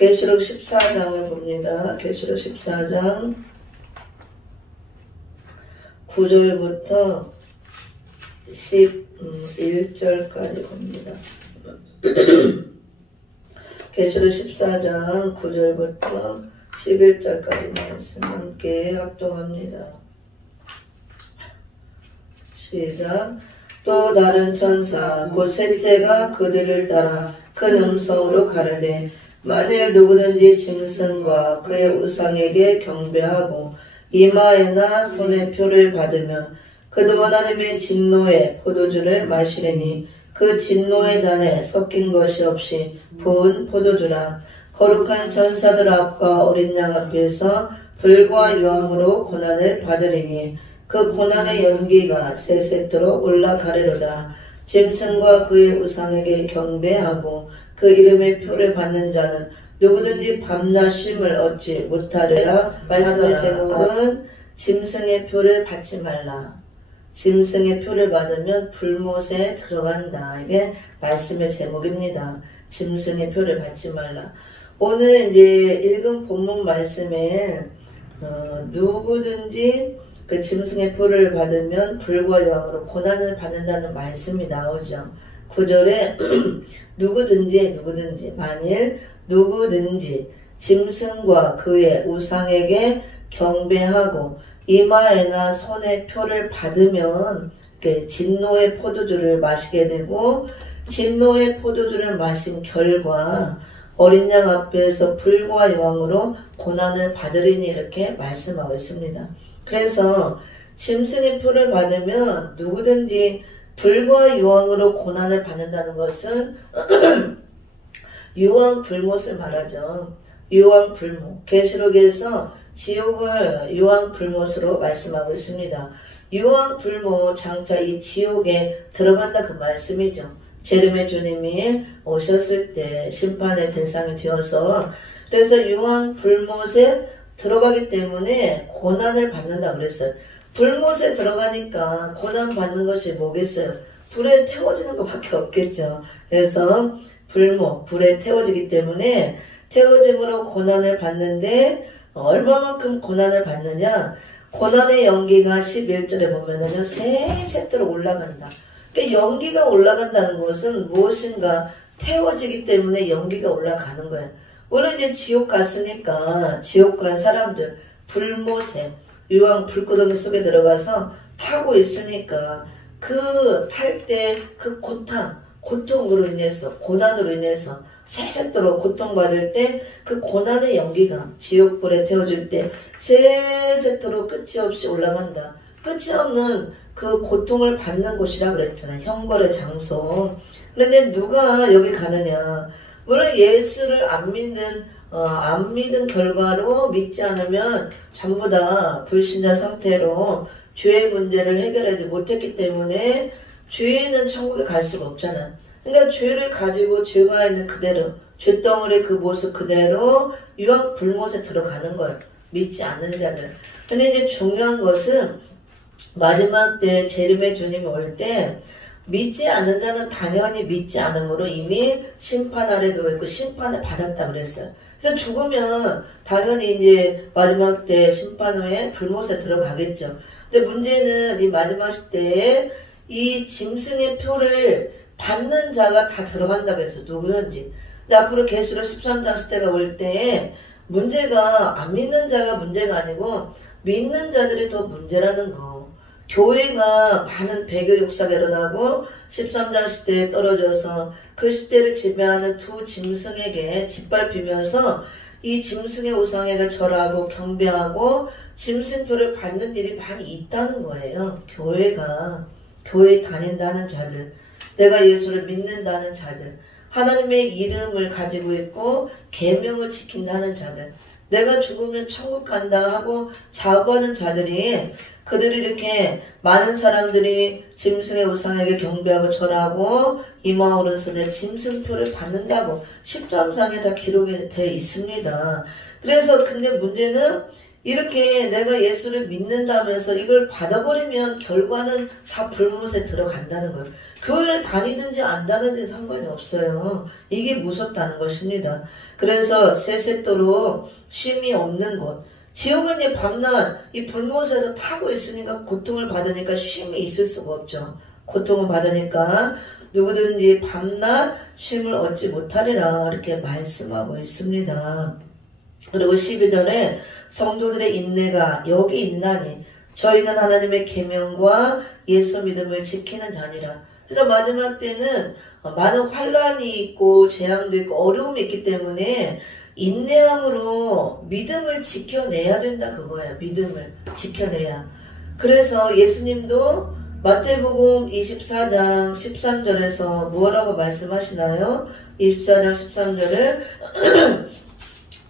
계시록 14장을 봅니다. 계시록 14장 9절부터 11절까지 봅니다. 계시록 14장 9절부터 11절까지 말씀 함께 합독합니다. 시작. 또 다른 천사 곧 셋째가 그들을 따라 큰 음성으로 가르되 만일 누구든지 짐승과 그의 우상에게 경배하고 이마에나 손에 표를 받으면 그도 하나님의 진노의 포도주를 마시리니 그 진노의 잔에 섞인 것이 없이 부은 포도주라. 거룩한 천사들 앞과 어린 양 앞에서 불과 유황으로 고난을 받으리니 그 고난의 연기가 세세토록 올라가리로다. 짐승과 그의 우상에게 경배하고 그 이름의 표를 받는 자는 누구든지 밤낮 쉼을 얻지 못하리라. 말씀의 제목은 짐승의 표를 받지 말라. 짐승의 표를 받으면 불못에 들어간다. 이게 말씀의 제목입니다. 짐승의 표를 받지 말라. 오늘 이제 읽은 본문 말씀에 누구든지 그 짐승의 표를 받으면 불과 유황으로 고난을 받는다는 말씀이 나오죠. 9절에 누구든지 만일 누구든지 짐승과 그의 우상에게 경배하고 이마에나 손에 표를 받으면 진노의 포도주를 마시게 되고 진노의 포도주를 마신 결과 어린 양 앞에서 불과 유황으로 고난을 받으리니 이렇게 말씀하고 있습니다. 그래서 짐승의 표를 받으면 누구든지 불과 유황으로 고난을 받는다는 것은 유황 불못을 말하죠. 유황 불못. 계시록에서 지옥을 유황 불못으로 말씀하고 있습니다. 유황 불못 장차 이 지옥에 들어간다 그 말씀이죠. 재림의 주님이 오셨을 때 심판의 대상이 되어서 그래서 유황 불못에 들어가기 때문에 고난을 받는다 그랬어요. 불못에 들어가니까 고난 받는 것이 뭐겠어요? 불에 태워지는 것밖에 없겠죠. 그래서 불못, 불에 태워지기 때문에 태워짐으로 고난을 받는데 얼마만큼 고난을 받느냐? 고난의 연기가 11절에 보면은요, 세세토록 올라간다. 그러니까 연기가 올라간다는 것은 무엇인가 태워지기 때문에 연기가 올라가는 거예요. 물론 이제 지옥 갔으니까 지옥 간 사람들 불못에 유황 불구덩이 속에 들어가서 타고 있으니까 그 탈 때 그 고통으로 인해서 고난으로 인해서 세세토록 고통받을 때 그 고난의 연기가 지옥불에 태워질 때 세세토록 끝이 없이 올라간다. 끝이 없는 그 고통을 받는 곳이라 그랬잖아요. 형벌의 장소. 그런데 누가 여기 가느냐? 물론 예수를 안 믿은 결과로 믿지 않으면 전부 다 불신자 상태로 죄의 문제를 해결하지 못했기 때문에 죄인은 천국에 갈 수가 없잖아. 그러니까 죄를 가지고 죄가 있는 그대로 죄덩어리 그 모습 그대로 유황 불못에 들어가는 걸 믿지 않는 자들. 근데 이제 중요한 것은 마지막 때 재림의 주님이 올 때 믿지 않는 자는 당연히 믿지 않음으로 이미 심판 아래 놓여있고 심판을 받았다 그랬어요. 그래서 죽으면 당연히 이제 마지막 때 심판 후에 불못에 들어가겠죠. 근데 문제는 이 마지막 시대에 이 짐승의 표를 받는 자가 다 들어간다고 했어. 누구든지. 근데 앞으로 계시록 13장 시대가 올 때에 문제가 안 믿는 자가 문제가 아니고 믿는 자들이 더 문제라는 거. 교회가 많은 배교 역사가 일어나고 13장 시대에 떨어져서 그 시대를 지배하는 두 짐승에게 짓밟히면서 이 짐승의 우상에게 절하고 경배하고 짐승표를 받는 일이 많이 있다는 거예요. 교회 다닌다는 자들, 내가 예수를 믿는다는 자들, 하나님의 이름을 가지고 있고 계명을 지킨다는 자들, 내가 죽으면 천국 간다 하고 자부하는 자들이 그들이 이렇게 많은 사람들이 짐승의 우상에게 경배하고 절하고 이마 오른손에 짐승표를 받는다고 10장상에 다 기록이 되어 있습니다. 그래서 근데 문제는 이렇게 내가 예수를 믿는다면서 이걸 받아버리면 결과는 다 불못에 들어간다는 거예요. 교회를 다니든지 안 다니든지 상관이 없어요. 이게 무섭다는 것입니다. 그래서 세세토록 쉼이 없는 곳. 지옥은 이 밤낮 이 불못에서 타고 있으니까 고통을 받으니까 쉼이 있을 수가 없죠. 고통을 받으니까 누구든지 밤낮 쉼을 얻지 못하리라 이렇게 말씀하고 있습니다. 그리고 12절에 성도들의 인내가 여기 있나니 저희는 하나님의 계명과 예수 믿음을 지키는 자니라. 그래서 마지막 때는 많은 환란이 있고 재앙도 있고 어려움이 있기 때문에 인내함으로 믿음을 지켜내야 된다 그거예요. 믿음을 지켜내야. 그래서 예수님도 마태복음 24장 13절에서 무엇라고 말씀하시나요? 24장 13절을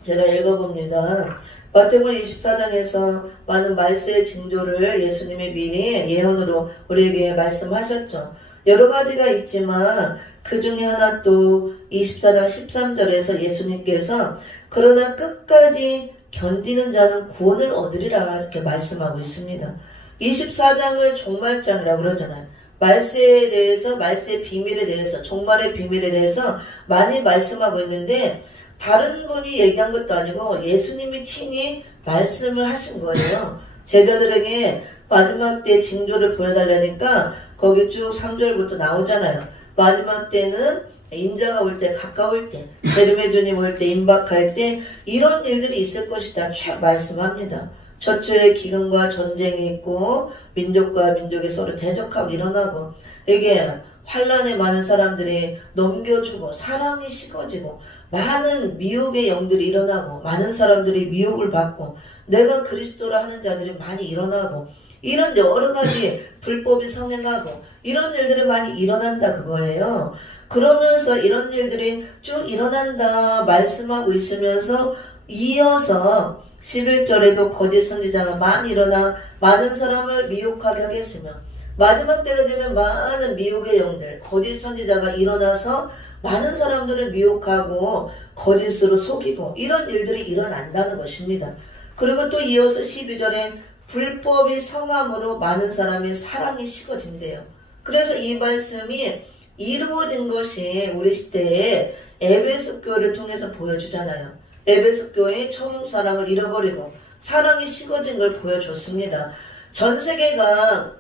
제가 읽어봅니다. 마태복음 24장에서 많은 말세의 징조를 예수님이 미리 예언으로 우리에게 말씀하셨죠. 여러 가지가 있지만 그 중에 하나 또 24장 13절에서 예수님께서 그러나 끝까지 견디는 자는 구원을 얻으리라 이렇게 말씀하고 있습니다. 24장을 종말장이라고 그러잖아요. 말세에 대해서, 말세의 비밀에 대해서, 종말의 비밀에 대해서 많이 말씀하고 있는데 다른 분이 얘기한 것도 아니고 예수님이 친히 말씀을 하신 거예요. 제자들에게 마지막 때 징조를 보여달라니까 거기 쭉 3절부터 나오잖아요. 마지막 때는 인자가 올 때, 가까울 때, 재림의 주님 올 때, 임박할 때 이런 일들이 있을 것이다 쭉 말씀합니다. 처처에 기근과 전쟁이 있고 민족과 민족이 서로 대적하고 일어나고 이게 환란에 많은 사람들이 넘겨주고 사랑이 식어지고 많은 미혹의 영들이 일어나고 많은 사람들이 미혹을 받고 내가 그리스도라 하는 자들이 많이 일어나고 이런 여러 가지 불법이 성행하고 이런 일들이 많이 일어난다 그거예요. 그러면서 이런 일들이 쭉 일어난다 말씀하고 있으면서 이어서 11절에도 거짓 선지자가 많이 일어나 많은 사람을 미혹하게 하겠으며 마지막 때가 되면 많은 미혹의 영들 거짓 선지자가 일어나서 많은 사람들을 미혹하고 거짓으로 속이고 이런 일들이 일어난다는 것입니다. 그리고 또 이어서 12절에 불법이 성함으로 많은 사람의 사랑이 식어진대요. 그래서 이 말씀이 이루어진 것이 우리 시대에 에베소 교회를 통해서 보여주잖아요. 에베소 교회의 처음 사랑을 잃어버리고 사랑이 식어진 걸 보여줬습니다. 전 세계가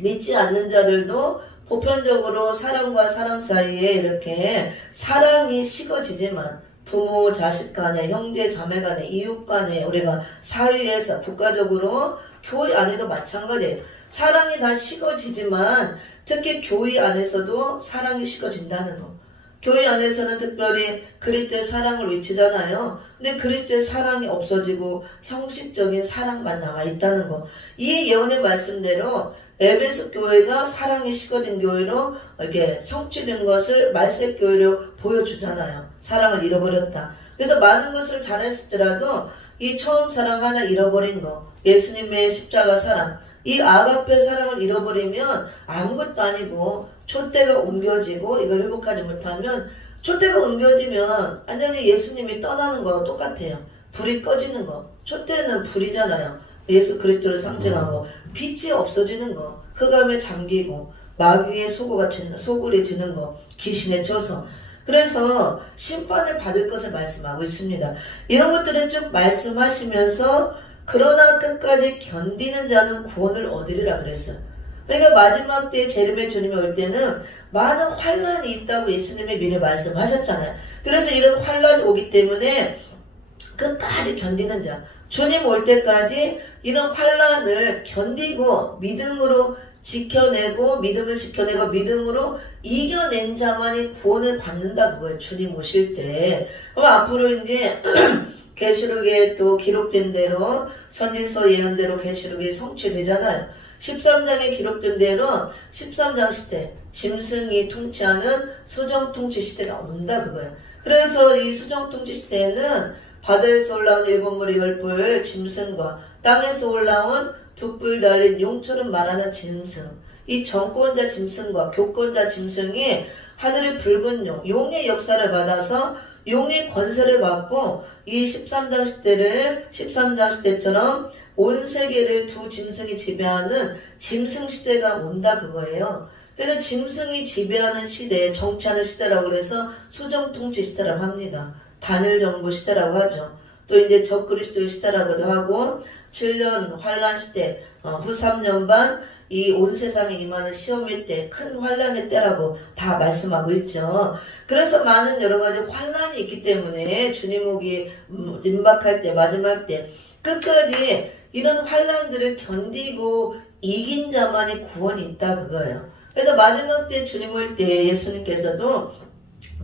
믿지 않는 자들도 보편적으로 사람과 사람 사이에 이렇게 사랑이 식어지지만 부모 자식 간에 형제 자매 간에 이웃 간에 우리가 사회에서 국가적으로 교회 안에도 마찬가지예요. 사랑이 다 식어지지만 특히 교회 안에서도 사랑이 식어진다는 거. 교회 안에서는 특별히 그리스도의 사랑을 외치잖아요. 근데 그리스도의 사랑이 없어지고 형식적인 사랑만 남아있다는 거. 이 예언의 말씀대로 에베소 교회가 사랑이 식어진 교회로 이렇게 성취된 것을 말세 교회로 보여주잖아요. 사랑을 잃어버렸다. 그래서 많은 것을 잘했을지라도 이 처음 사랑 하나 잃어버린 거, 예수님의 십자가 사랑, 이 아가페 사랑을 잃어버리면 아무것도 아니고 촛대가 옮겨지고 이걸 회복하지 못하면 촛대가 옮겨지면 완전히 예수님이 떠나는 거와 똑같아요. 불이 꺼지는 거. 촛대는 불이잖아요. 예수 그리스도를 상징하고 빛이 없어지는 거. 흑암에 잠기고 마귀의 소굴이 되는 거. 귀신에 쪄서. 그래서 심판을 받을 것을 말씀하고 있습니다. 이런 것들을 쭉 말씀하시면서 그러나 끝까지 견디는 자는 구원을 얻으리라 그랬어요. 그러니까 마지막 때 재림의 주님이 올 때는 많은 환란이 있다고 예수님이 미리 말씀하셨잖아요. 그래서 이런 환란이 오기 때문에 끝까지 견디는 자, 주님 올 때까지 이런 환란을 견디고 믿음으로 지켜내고 믿음을 지켜내고 믿음으로 이겨낸 자만이 구원을 받는다 그거예요. 주님 오실 때. 그럼 앞으로 이제 계시록에 또 기록된 대로 선지서 예언대로 계시록이 성취되잖아요. 13장에 기록된 대로 13장 시대 짐승이 통치하는 수정통치 시대가 온다 그거예요. 그래서 이 수정통치 시대에는 바다에서 올라온 7무리 10뿔 짐승과 땅에서 올라온 2뿔 달린 용처럼 말하는 짐승, 이 정권자 짐승과 교권자 짐승이 하늘의 붉은 용, 용의 역사를 받아서 용의 권세를 받고 이 13장 시대처럼 온 세계를 두 짐승이 지배하는 짐승 시대가 온다 그거예요. 그래서 짐승이 지배하는 시대, 정치하는 시대라고 그래서 수정통치 시대라고 합니다. 단일 정부 시대라고 하죠. 또 이제 적그리스도의 시대라고도 하고 7년 환란 시대, 후 3년 반 이 온 세상에 임하는 시험의 때, 큰 환란의 때라고 다 말씀하고 있죠. 그래서 많은 여러 가지 환란이 있기 때문에 주님 오기 임박할 때, 마지막 때 끝까지 이런 환란들을 견디고 이긴 자만이 구원이 있다 그거예요. 그래서 마지막 때 주님 올 때 예수님께서도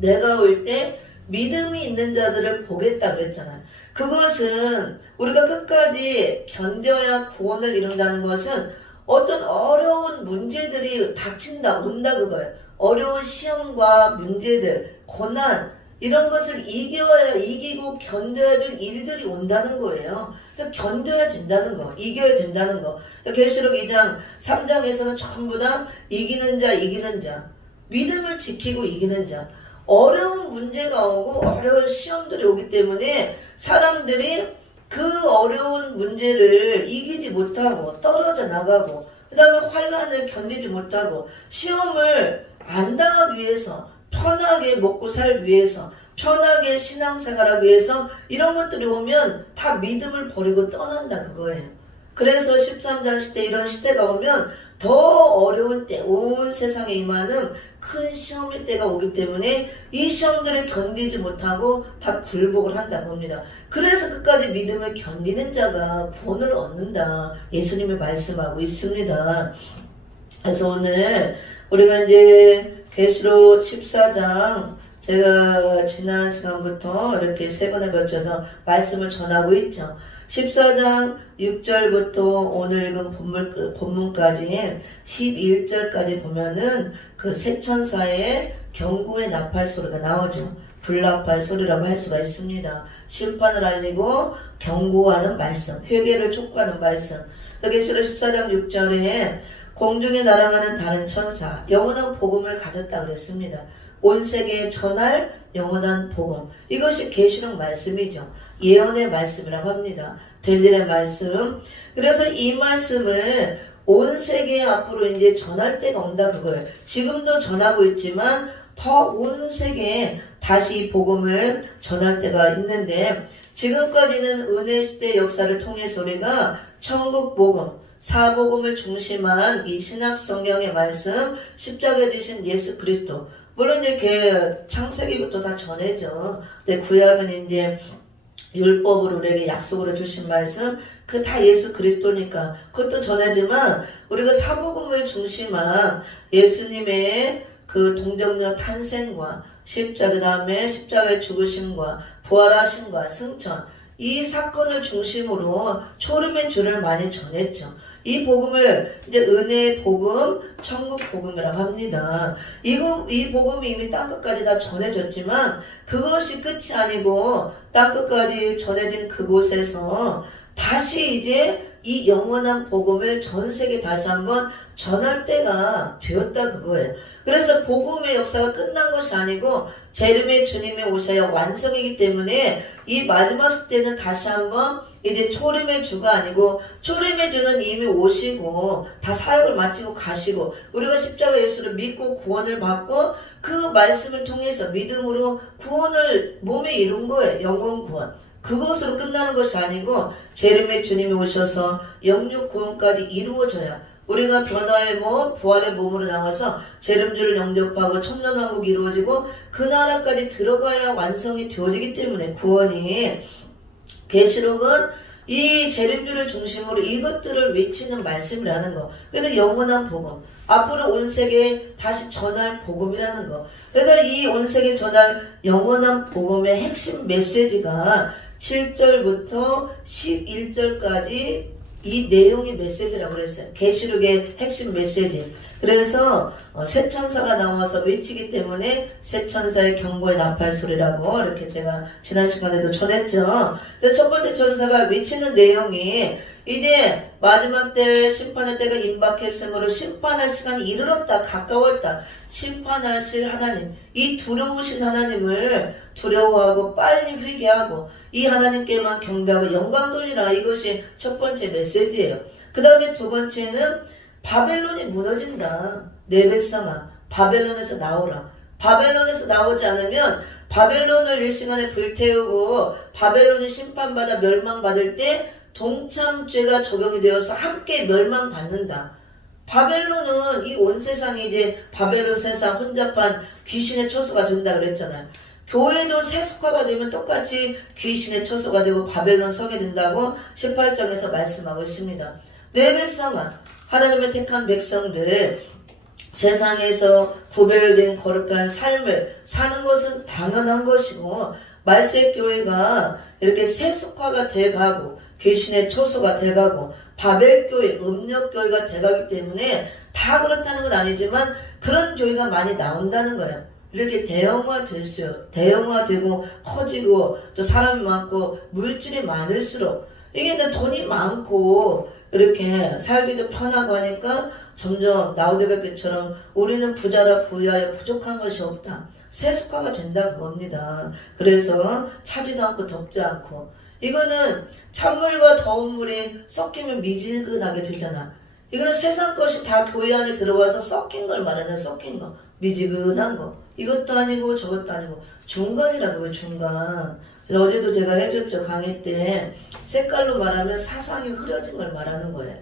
내가 올 때 믿음이 있는 자들을 보겠다 그랬잖아요. 그것은 우리가 끝까지 견뎌야 구원을 이룬다는 것은 어떤 어려운 문제들이 닥친다, 온다 그거예요. 어려운 시험과 문제들, 고난 이런 것을 이기고 견뎌야 될 일들이 온다는 거예요. 그래서 견뎌야 된다는 거, 이겨야 된다는 거. 계시록 2장, 3장에서는 전부 다 이기는 자, 믿음을 지키고 이기는 자. 어려운 문제가 오고 어려운 시험들이 오기 때문에 사람들이 그 어려운 문제를 이기지 못하고 떨어져 나가고 그 다음에 환란을 견디지 못하고 시험을 안 당하기 위해서 편하게 먹고 살기 위해서 편하게 신앙생활하기 위해서 이런 것들이 오면 다 믿음을 버리고 떠난다 그거예요. 그래서 13장 시대 이런 시대가 오면 더 어려운 때 온 세상에 임하는 큰 시험의 때가 오기 때문에 이 시험들을 견디지 못하고 다 굴복을 한다 봅니다. 그래서 끝까지 믿음을 견디는 자가 구원을 얻는다. 예수님이 말씀하고 있습니다. 그래서 오늘 우리가 이제 계시록 14장 제가 지난 시간부터 이렇게 세 번에 걸쳐서 말씀을 전하고 있죠. 14장 6절부터 오늘 읽은 본문까지 11절까지 보면은 그 세 천사의 경고의 나팔 소리가 나오죠. 불나팔 소리라고 할 수가 있습니다. 심판을 알리고 경고하는 말씀, 회개를 촉구하는 말씀. 계시록 14장 6절에 공중에 날아가는 다른 천사, 영원한 복음을 가졌다 그랬습니다. 온 세계에 전할 영원한 복음. 이것이 계시록 말씀이죠. 예언의 말씀이라고 합니다. 될 일의 말씀. 그래서 이 말씀을 온 세계에 앞으로 이제 전할 때가 온다 그거예요. 지금도 전하고 있지만 더 온 세계에 다시 이 복음을 전할 때가 있는데 지금까지는 은혜 시대 역사를 통해서 우리가 천국 복음, 사복음을 중심한 이 신약 성경의 말씀, 십자가에 지신 예수 그리스도. 물론 이제 창세기부터 다 전해져. 근데 구약은 이제 율법으로 우리에게 약속으로 주신 말씀, 그 다 예수 그리스도니까 그것도 전하지만 우리가 사복음을 중심한 예수님의 그 동정녀 탄생과 그 다음에 십자가의 죽으심과 부활하심과 승천, 이 사건을 중심으로 초림의 주를 많이 전했죠. 이 복음을 이제 은혜의 복음, 천국 복음이라고 합니다. 이 복음이 이미 땅끝까지 다 전해졌지만 그것이 끝이 아니고 땅끝까지 전해진 그곳에서 다시 이제 이 영원한 복음을 전 세계 다시 한번 전할 때가 되었다 그거예요. 그래서 복음의 역사가 끝난 것이 아니고 재림의 주님이 오셔야 완성이기 때문에 이 마지막 시대는 다시 한번 이제 초림의 주가 아니고 초림의 주는 이미 오시고 다 사역을 마치고 가시고 우리가 십자가 예수를 믿고 구원을 받고 그 말씀을 통해서 믿음으로 구원을 몸에 이룬 거예요. 영혼 구원. 그것으로 끝나는 것이 아니고 재림의 주님이 오셔서 영육 구원까지 이루어져야 우리가 변화의 몸, 부활의 몸으로 나와서 재림주를 영접하고 천년왕국이 이루어지고 그 나라까지 들어가야 완성이 되어지기 때문에 구원이 계시록은 이 재림주를 중심으로 이것들을 외치는 말씀이라는 거. 그래서 영원한 복음. 앞으로 온 세계에 다시 전할 복음이라는 거. 그래서 이 온 세계에 전할 영원한 복음의 핵심 메시지가 7절부터 11절까지 이 내용의 메시지라고 그랬어요. 계시록의 핵심 메시지. 그래서 새 천사가 나와서 외치기 때문에 새 천사의 경고의 나팔 소리라고 이렇게 제가 지난 시간에도 전했죠. 그래서 첫 번째 천사가 외치는 내용이 이제 마지막 때 심판의 때가 임박했으므로 심판할 시간이 이르렀다, 가까웠다. 심판하실 하나님, 이 두려우신 하나님을 두려워하고 빨리 회개하고 이 하나님께만 경배하고 영광 돌리라. 이것이 첫 번째 메시지예요. 그 다음에 두 번째는 바벨론이 무너진다. 내 백성아, 바벨론에서 나오라. 바벨론에서 나오지 않으면 바벨론을 일시간에 불태우고 바벨론이 심판받아 멸망받을 때 동참죄가 적용이 되어서 함께 멸망받는다. 바벨론은 이 온 세상이 이제 바벨론 세상 혼잡한 귀신의 처소가 된다 그랬잖아요. 교회도 세속화가 되면 똑같이 귀신의 처소가 되고 바벨론 서게 된다고 18장에서 말씀하고 있습니다. 내 백성아, 하나님의 택한 백성들, 세상에서 구별된 거룩한 삶을 사는 것은 당연한 것이고 말세교회가 이렇게 세속화가 돼가고 귀신의 초소가 돼가고 바벨교회, 음력교회가 돼가기 때문에 다 그렇다는 건 아니지만 그런 교회가 많이 나온다는 거예요. 이렇게 대형화되고 커지고 또 사람이 많고 물질이 많을수록 이게 이제 돈이 많고 이렇게 살기도 편하고 하니까 점점 나우디가처럼 우리는 부자라 부유하여 부족한 것이 없다. 세속화가 된다 그겁니다. 그래서 차지도 않고 덥지 않고 이거는 찬물과 더운 물이 섞이면 미지근하게 되잖아. 이거는 세상 것이 다 교회 안에 들어와서 섞인 걸 말하는 섞인 거. 미지근한 거. 이것도 아니고 저것도 아니고 중간이라고요. 중간. 어제도 제가 해줬죠. 강의 때 색깔로 말하면 사상이 흐려진 걸 말하는 거예요.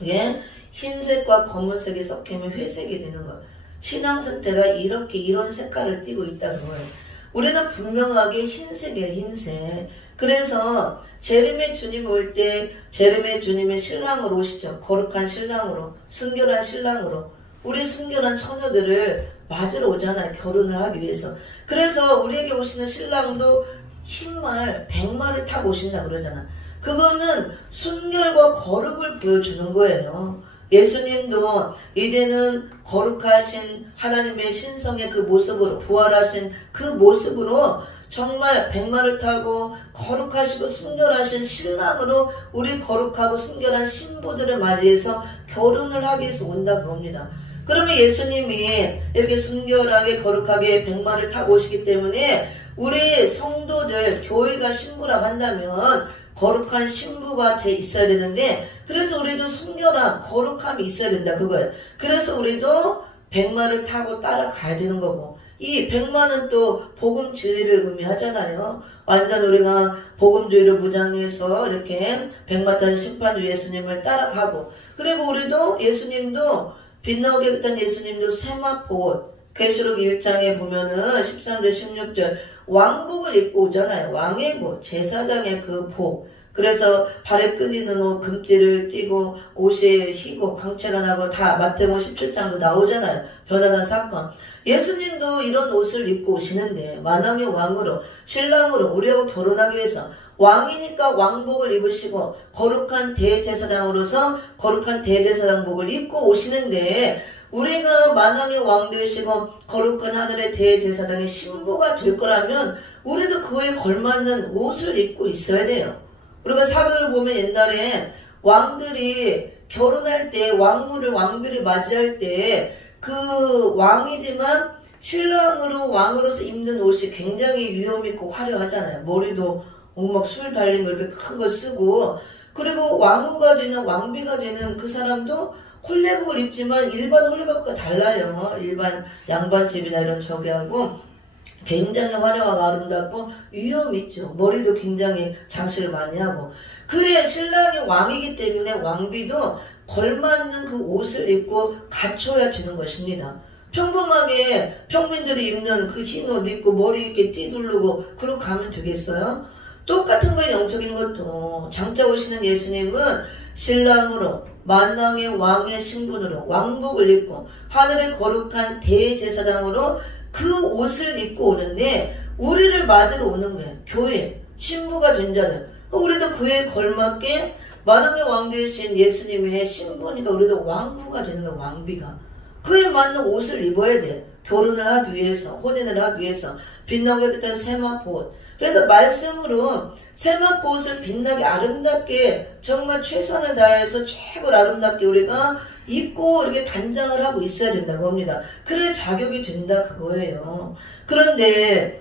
이게 흰색과 검은색이 섞이면 회색이 되는 거예요. 신앙 상태가 이렇게 이런 색깔을 띠고 있다는 거예요. 우리는 분명하게 흰색이에요. 흰색. 그래서 재림의 주님 올 때 재림의 주님의 신랑으로 오시죠. 거룩한 신랑으로, 순결한 신랑으로 우리 순결한 처녀들을 맞으러 오잖아요. 결혼을 하기 위해서. 그래서 우리에게 오시는 신랑도 흰말, 백마를 타고 오신다 그러잖아. 그거는 순결과 거룩을 보여주는 거예요. 예수님도 이제는 거룩하신 하나님의 신성의 그 모습으로 부활하신 그 모습으로 정말 백마를 타고 거룩하시고 순결하신 신랑으로 우리 거룩하고 순결한 신부들을 맞이해서 결혼을 하기 위해서 온다 그겁니다. 그러면 예수님이 이렇게 순결하게 거룩하게 백마를 타고 오시기 때문에 우리 성도들 교회가 신부라고 한다면 거룩한 신부가 돼 있어야 되는데 그래서 우리도 순결한 거룩함이 있어야 된다 그거예요. 그래서 우리도 백마를 타고 따라가야 되는 거고 이 백마는 또 복음 진리를 의미하잖아요. 완전 우리가 복음주의를 무장해서 이렇게 백마 탄 심판 후 예수님을 따라가고 그리고 우리도 예수님도 빛나오게 했던 예수님도 세마포 계시록 1장에 보면은 13절 16절 왕복을 입고 오잖아요. 왕의 복, 제사장의 그 복. 그래서 발에 끈이는 옷, 금띠를 띠고 옷이 희고 광채가 나고 다 마태복음 17장도 나오잖아요. 변화된 사건. 예수님도 이런 옷을 입고 오시는데 만왕의 왕으로 신랑으로 우리하고 결혼하기 위해서 왕이니까 왕복을 입으시고 거룩한 대제사장으로서 거룩한 대제사장복을 입고 오시는데 우리가 만왕의 왕 되시고 거룩한 하늘의 대제사장의 신부가 될 거라면 우리도 그에 걸맞는 옷을 입고 있어야 돼요. 우리가 사도를 보면 옛날에 왕들이 결혼할 때 왕비를 맞이할 때 그 왕이지만 신랑으로 왕으로서 입는 옷이 굉장히 위험있고 화려하잖아요. 머리도 막 술 달린 거 이렇게 큰 거 쓰고 그리고 왕후가 되는 왕비가 되는 그 사람도 홀레복을 입지만 일반 홀레복과 달라요. 일반 양반집이나 이런 저기하고 굉장히 화려하고 아름답고 위험이 있죠. 머리도 굉장히 장식을 많이 하고 그의 신랑이 왕이기 때문에 왕비도 걸맞는 그 옷을 입고 갖춰야 되는 것입니다. 평범하게 평민들이 입는 그 흰 옷 입고 머리 이렇게 띠두르고 그러고 가면 되겠어요? 똑같은 거에 영적인 것도 장차 오시는 예수님은 신랑으로 만왕의 왕의 신분으로 왕복을 입고 하늘의 거룩한 대제사장으로 그 옷을 입고 오는데 우리를 맞으러 오는 거예요. 교회 신부가 된 자들 우리도 그에 걸맞게 만왕의 왕 되신 예수님의 신부니까 우리도 왕후가 되는 거야. 왕비가. 그에 맞는 옷을 입어야 돼. 결혼을 하기 위해서, 혼인을 하기 위해서 빛나게 했던 세마포. 그래서 말씀으로 세마포옷을 빛나게 아름답게 정말 최선을 다해서 최고로 아름답게 우리가 입고 이렇게 단장을 하고 있어야 된다고 합니다. 그래 자격이 된다 그거예요. 그런데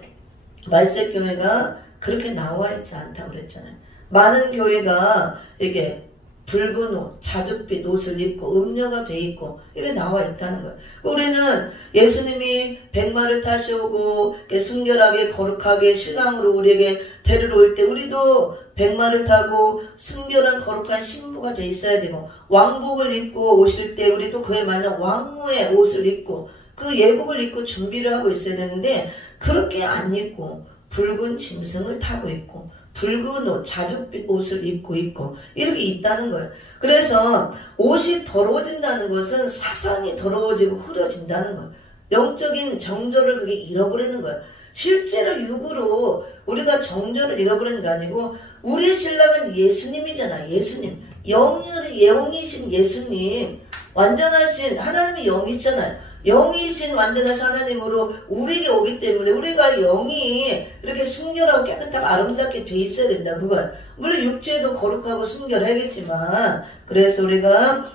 말세교회가 그렇게 나와 있지 않다고 그랬잖아요. 많은 교회가 이게 붉은 옷, 자줏빛 옷을 입고 음녀가 돼 있고 이게 나와 있다는 거예요. 우리는 예수님이 백마를 타시오고 순결하게 거룩하게 신랑으로 우리에게 데리러 올 때 우리도 백마를 타고 순결한 거룩한 신부가 돼 있어야 되고 왕복을 입고 오실 때 우리도 그에 맞는 왕후의 옷을 입고 그 예복을 입고 준비를 하고 있어야 되는데 그렇게 안 입고 붉은 짐승을 타고 있고 붉은 옷, 자줏빛 옷을 입고 있고 이렇게 있다는 거예요. 그래서 옷이 더러워진다는 것은 사상이 더러워지고 흐려진다는 거예요. 영적인 정절을 그게 잃어버리는 거예요. 실제로 육으로 우리가 정절을 잃어버리는 게 아니고 우리 신랑은 예수님이잖아. 예수님. 영이신 예수님. 완전하신 하나님이 영이잖아요. 영이신 완전하신 하나님으로 우리에게 오기 때문에 우리가 영이 이렇게 순결하고 깨끗하고 아름답게 돼 있어야 된다. 그걸 물론 육체도 거룩하고 순결하겠지만 그래서 우리가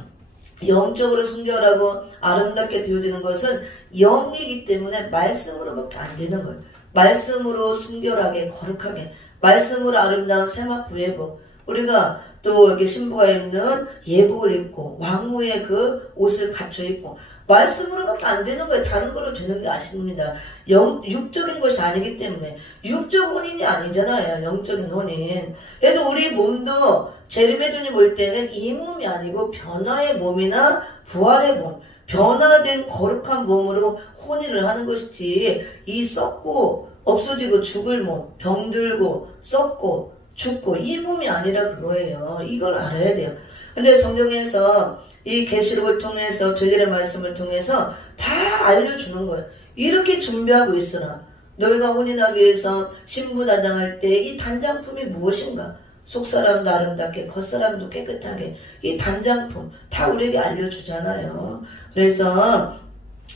영적으로 순결하고 아름답게 되어지는 것은 영이기 때문에 말씀으로밖에 안 되는 거예요. 말씀으로 순결하게 거룩하게 말씀으로 아름다운 세마포 예복 우리가 또 여기 신부가 입는 예복을 입고 왕후의 그 옷을 갖춰 입고 말씀으로밖에 안 되는 거예요. 다른 거로 되는 게 아십니다. 육적인 것이 아니기 때문에 육적 혼인이 아니잖아요. 영적인 혼인. 그래서 우리 몸도 재림의 주님 올 때는 이 몸이 아니고 변화의 몸이나 부활의 몸 변화된 거룩한 몸으로 혼인을 하는 것이지 이 썩고 없어지고 죽을 몸 병들고 썩고 죽고 이 몸이 아니라 그거예요. 이걸 알아야 돼요. 근데 성경에서 이 계시록을 통해서 들리는 말씀을 통해서 다 알려주는 거예요. 이렇게 준비하고 있으라. 너희가 혼인하기 위해서 신부 단장할 때 이 단장품이 무엇인가? 속사람도 아름답게 겉사람도 깨끗하게 이 단장품 다 우리에게 알려주잖아요. 그래서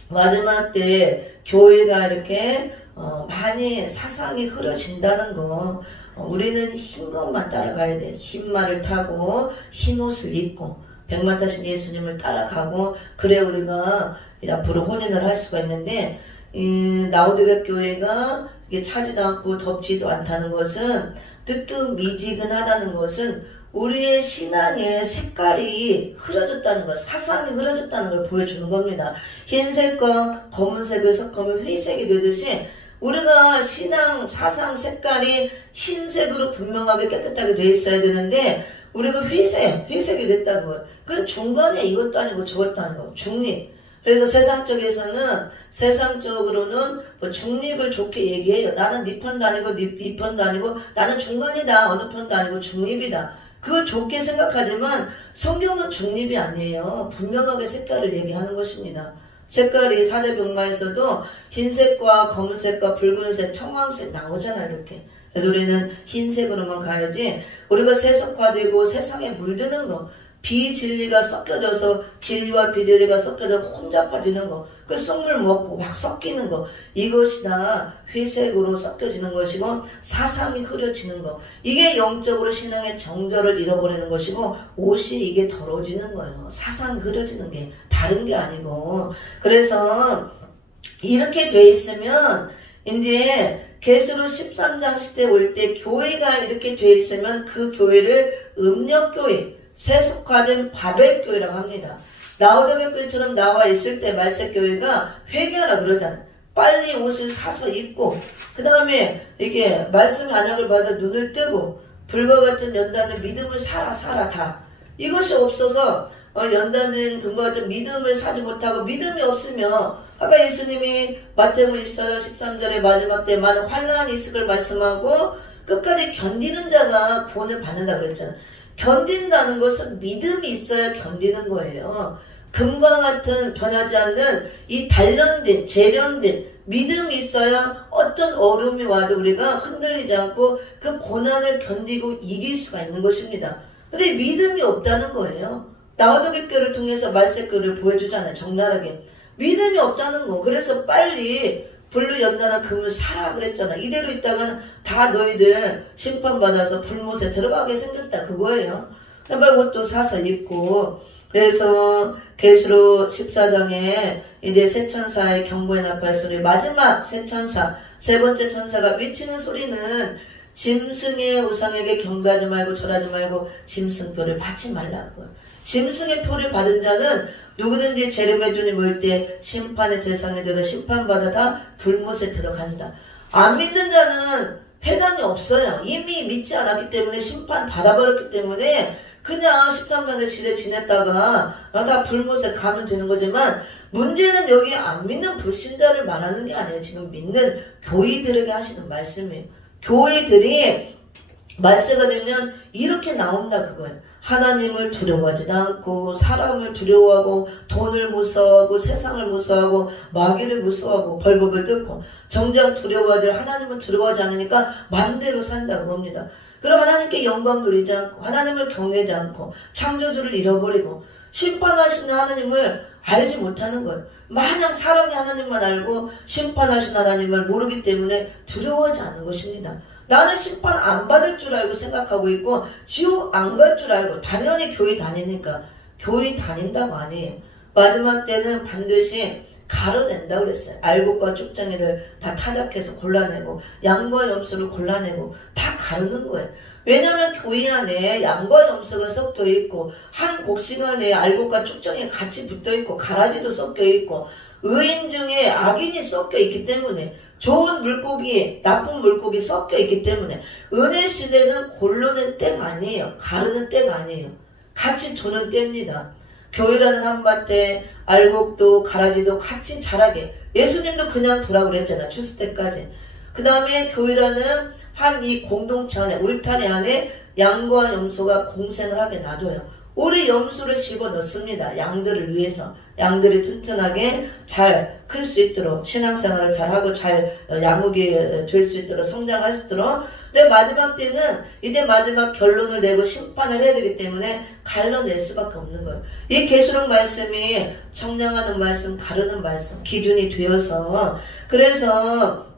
마지막 때 교회가 이렇게 많이 사상이 흐려진다는 거 우리는 흰 것만 따라가야 돼. 흰 말을 타고 흰 옷을 입고 백만 타신 예수님을 따라가고 그래 우리가 앞으로 혼인을 할 수가 있는데 라오디게아 교회가 이게 차지도 않고 덥지도 않다는 것은 뜨뜻미지근하다는 것은 우리의 신앙의 색깔이 흐려졌다는 것, 사상이 흐려졌다는 걸 보여주는 겁니다. 흰색과 검은색을 섞으면 회색이 되듯이 우리가 신앙, 사상 색깔이 흰색으로 분명하게 깨끗하게 돼 있어야 되는데 우리가 회색이 됐다는 거예요. 그 중간에 이것도 아니고 저것도 아니고 중립. 그래서 세상적으로는 뭐 중립을 좋게 얘기해요. 나는 네 편도 아니고 네 편도 아니고 나는 중간이다. 어느 편도 아니고 중립이다. 그걸 좋게 생각하지만 성경은 중립이 아니에요. 분명하게 색깔을 얘기하는 것입니다. 색깔이 사대병마에서도 흰색과 검은색과 붉은색, 청황색 나오잖아요. 이렇게. 그래서 우리는 흰색으로만 가야지 우리가 세속화되고 세상에 물드는 거 비진리가 섞여져서 진리와 비진리가 섞여서 혼잡해지는 거 그 쑥물 먹고 막 섞이는 거 이것이 다 회색으로 섞여지는 것이고 사상이 흐려지는 거 이게 영적으로 신앙의 정절을 잃어버리는 것이고 옷이 이게 더러워지는 거예요. 사상이 흐려지는 게 다른 게 아니고 그래서 이렇게 돼 있으면 이제 계시록 13장 시대 올 때 교회가 이렇게 돼 있으면 그 교회를 음력교회 세속화된 바벨교회라고 합니다. 라오디게아 교회처럼 나와 있을 때 말세교회가 회개하라 그러잖아요. 빨리 옷을 사서 입고 그 다음에 이게 말씀 안약을 받아 눈을 뜨고 불과 같은 연단의 믿음을 사라 다. 이것이 없어서 연단된 금과 같은 믿음을 사지 못하고 믿음이 없으면 아까 예수님이 마태복음 24장 13절에 마지막 때 많은 환난이 있을 걸 말씀하고 끝까지 견디는 자가 구원을 받는다 그랬잖아요. 견딘다는 것은 믿음이 있어야 견디는 거예요. 금과 같은 변하지 않는 이 단련된 재련된 믿음이 있어야 어떤 어려움이 와도 우리가 흔들리지 않고 그 고난을 견디고 이길 수가 있는 것입니다. 근데 믿음이 없다는 거예요. 나와도객교를 통해서 말세교를 보여주잖아요. 적나라하게. 믿음이 없다는 거. 그래서 빨리 불로 연단한 금을 사라 그랬잖아. 이대로 있다가는 다 너희들 심판받아서 불못에 들어가게 생겼다 그거예요. 빨리 옷도 사서 입고. 그래서 계시록 14장에 이제 세 천사의 경고의 나팔 소리, 마지막 세 천사, 세 번째 천사가 외치는 소리는 짐승의 우상에게 경배하지 말고 절하지 말고 짐승표를 받지 말라고. 짐승의 표를 받은 자는 누구든지 재림의 주님 올 때 심판의 대상이 되어 심판받아 다 불못에 들어간다. 안 믿는 자는 해당이 없어요. 이미 믿지 않았기 때문에 심판 받아버렸기 때문에 그냥 13년을 지내 지냈다가 다 불못에 가면 되는 거지만, 문제는 여기 안 믿는 불신자를 말하는 게 아니에요. 지금 믿는 교회들에게 하시는 말씀이에요. 교회들이 말세가 되면 이렇게 나온다 그거예요. 하나님을 두려워하지도 않고 사람을 두려워하고 돈을 무서워하고 세상을 무서워하고 마귀를 무서워하고 벌법을 듣고, 정작 두려워하지 하나님은 두려워하지 않으니까 맘대로 산다고 봅니다. 그럼 하나님께 영광 누리지 않고 하나님을 경외하지 않고 창조주를 잃어버리고 심판하시는 하나님을 알지 못하는 거예요. 마냥 사랑의 하나님만 알고 심판하시는 하나님을 모르기 때문에 두려워하지 않는 것입니다. 나는 심판 안 받을 줄 알고 생각하고 있고 지옥 안 갈 줄 알고 당연히 교회 다니니까 교회 다닌다고 아니에요. 마지막 때는 반드시 가려낸다고 그랬어요. 알곡과 쭉정이를 다 타작해서 골라내고 양과 염소를 골라내고 다 가르는 거예요. 왜냐하면 교회 안에 양과 염소가 섞여 있고 한 곡식 안에 알곡과 쭉정이 같이 붙어 있고 가라지도 섞여 있고 의인 중에 악인이 섞여 있기 때문에, 좋은 물고기 나쁜 물고기 섞여 있기 때문에 은혜 시대는 고르는 때가 아니에요. 가르는 때가 아니에요. 같이 두는 때입니다. 교회라는 한밭에 알곡도 가라지도 같이 자라게, 예수님도 그냥 두라고 그랬잖아. 추수 때까지. 그 다음에 교회라는 한 이 공동체 안에 울타리 안에 양과 염소가 공생을 하게 놔둬요. 우리 염소를 집어넣습니다. 양들을 위해서. 양들이 튼튼하게 잘 클 수 있도록, 신앙생활을 잘하고 잘 양육이 될 수 있도록, 성장할 수 있도록. 근데 마지막 때는 이제 마지막 결론을 내고 심판을 해야 되기 때문에 갈라낼 수밖에 없는 거예요. 이 계시록 말씀이 청량하는 말씀, 가르는 말씀, 기준이 되어서, 그래서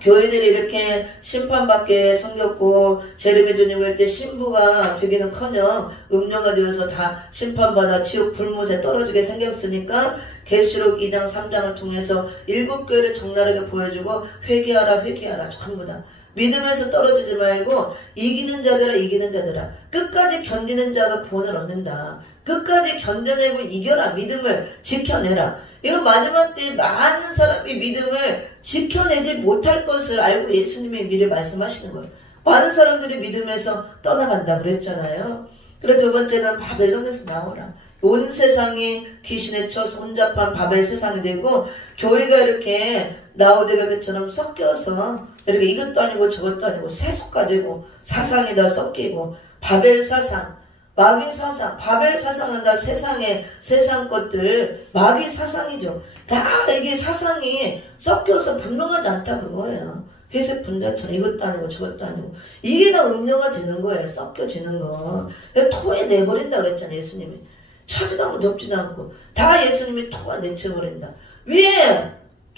교회들이 이렇게 심판받게 생겼고 재림의 주님 올 때 신부가 되기는커녕 음녀가 되어서 다 심판받아 지옥 불못에 떨어지게 생겼으니까 계시록 2장 3장을 통해서 7교회를 적나라하게 보여주고 회개하라 회개하라 전부 다. 믿음에서 떨어지지 말고 이기는 자들아 이기는 자들아, 끝까지 견디는 자가 구원을 얻는다. 끝까지 견뎌내고 이겨라. 믿음을 지켜내라. 이거 마지막 때 많은 사람이 믿음을 지켜내지 못할 것을 알고 예수님의 미래 말씀하시는 거예요. 많은 사람들이 믿음에서 떠나간다 그랬잖아요. 그리고 두 번째는 바벨론에서 나오라. 온 세상이 귀신에 쳐서 혼잡한 바벨 세상이 되고 교회가 이렇게 나우데가처럼 섞여서 이렇게 이것도 아니고 저것도 아니고 세속화 되고 사상이 다 섞이고 바벨 사상, 마귀 사상, 바벨 사상은 다 세상 것들, 마귀 사상이죠. 다 이게 사상이 섞여서 분명하지 않다 그거예요. 회색 분자처럼 이것도 아니고 저것도 아니고 이게 다 음료가 되는 거예요. 섞여지는 거. 토해 내버린다 그랬잖아요. 예수님이. 차지도 않고 덥지도 않고 다 예수님이 토해내쳐버린다. 위에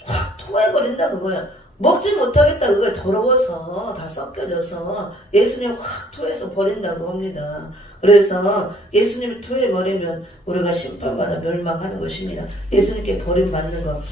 확 토해버린다 그거야. 먹지 못하겠다 그거야. 더러워서 다 섞여져서 예수님 확 토해서 버린다고 합니다. 그래서 예수님이 토해버리면 우리가 심판받아 멸망하는 것입니다. 예수님께 버림받는 거.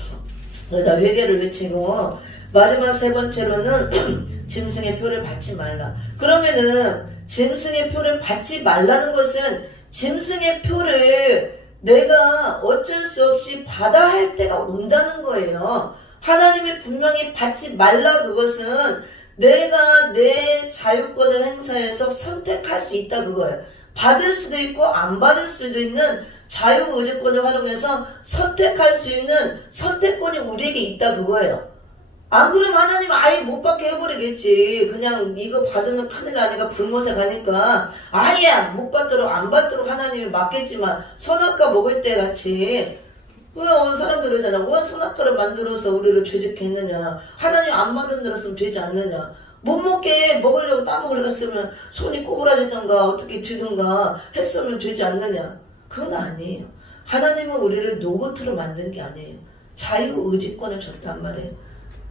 그러다 회개를 외치고 마지막 세 번째로는 짐승의 표를 받지 말라. 그러면은 짐승의 표를 받지 말라는 것은 짐승의 표를 내가 어쩔 수 없이 받아야 할 때가 온다는 거예요. 하나님이 분명히 받지 말라 그것은 내가 내 자유권을 행사해서 선택할 수 있다 그거예요. 받을 수도 있고 안 받을 수도 있는 자유의지권을 활용해서 선택할 수 있는 선택권이 우리에게 있다 그거예요. 안 그러면 하나님 아예 못 받게 해버리겠지. 그냥 이거 받으면 큰일 나니까 불못에 가니까 아예 못 받도록 안 받도록 하나님이 막겠지만 선악과 먹을 때 같이 왜 사람들 그러잖아. 왜 선악과를 만들어서 우리를 죄짓게 했느냐. 하나님 안 만들었으면 되지 않느냐. 못 먹게 먹으려고 따먹으려고 했으면 손이 꼬부라지던가 어떻게 되든가 했으면 되지 않느냐. 그건 아니에요. 하나님은 우리를 로봇으로 만든 게 아니에요. 자유의지권을 줬단 말이에요.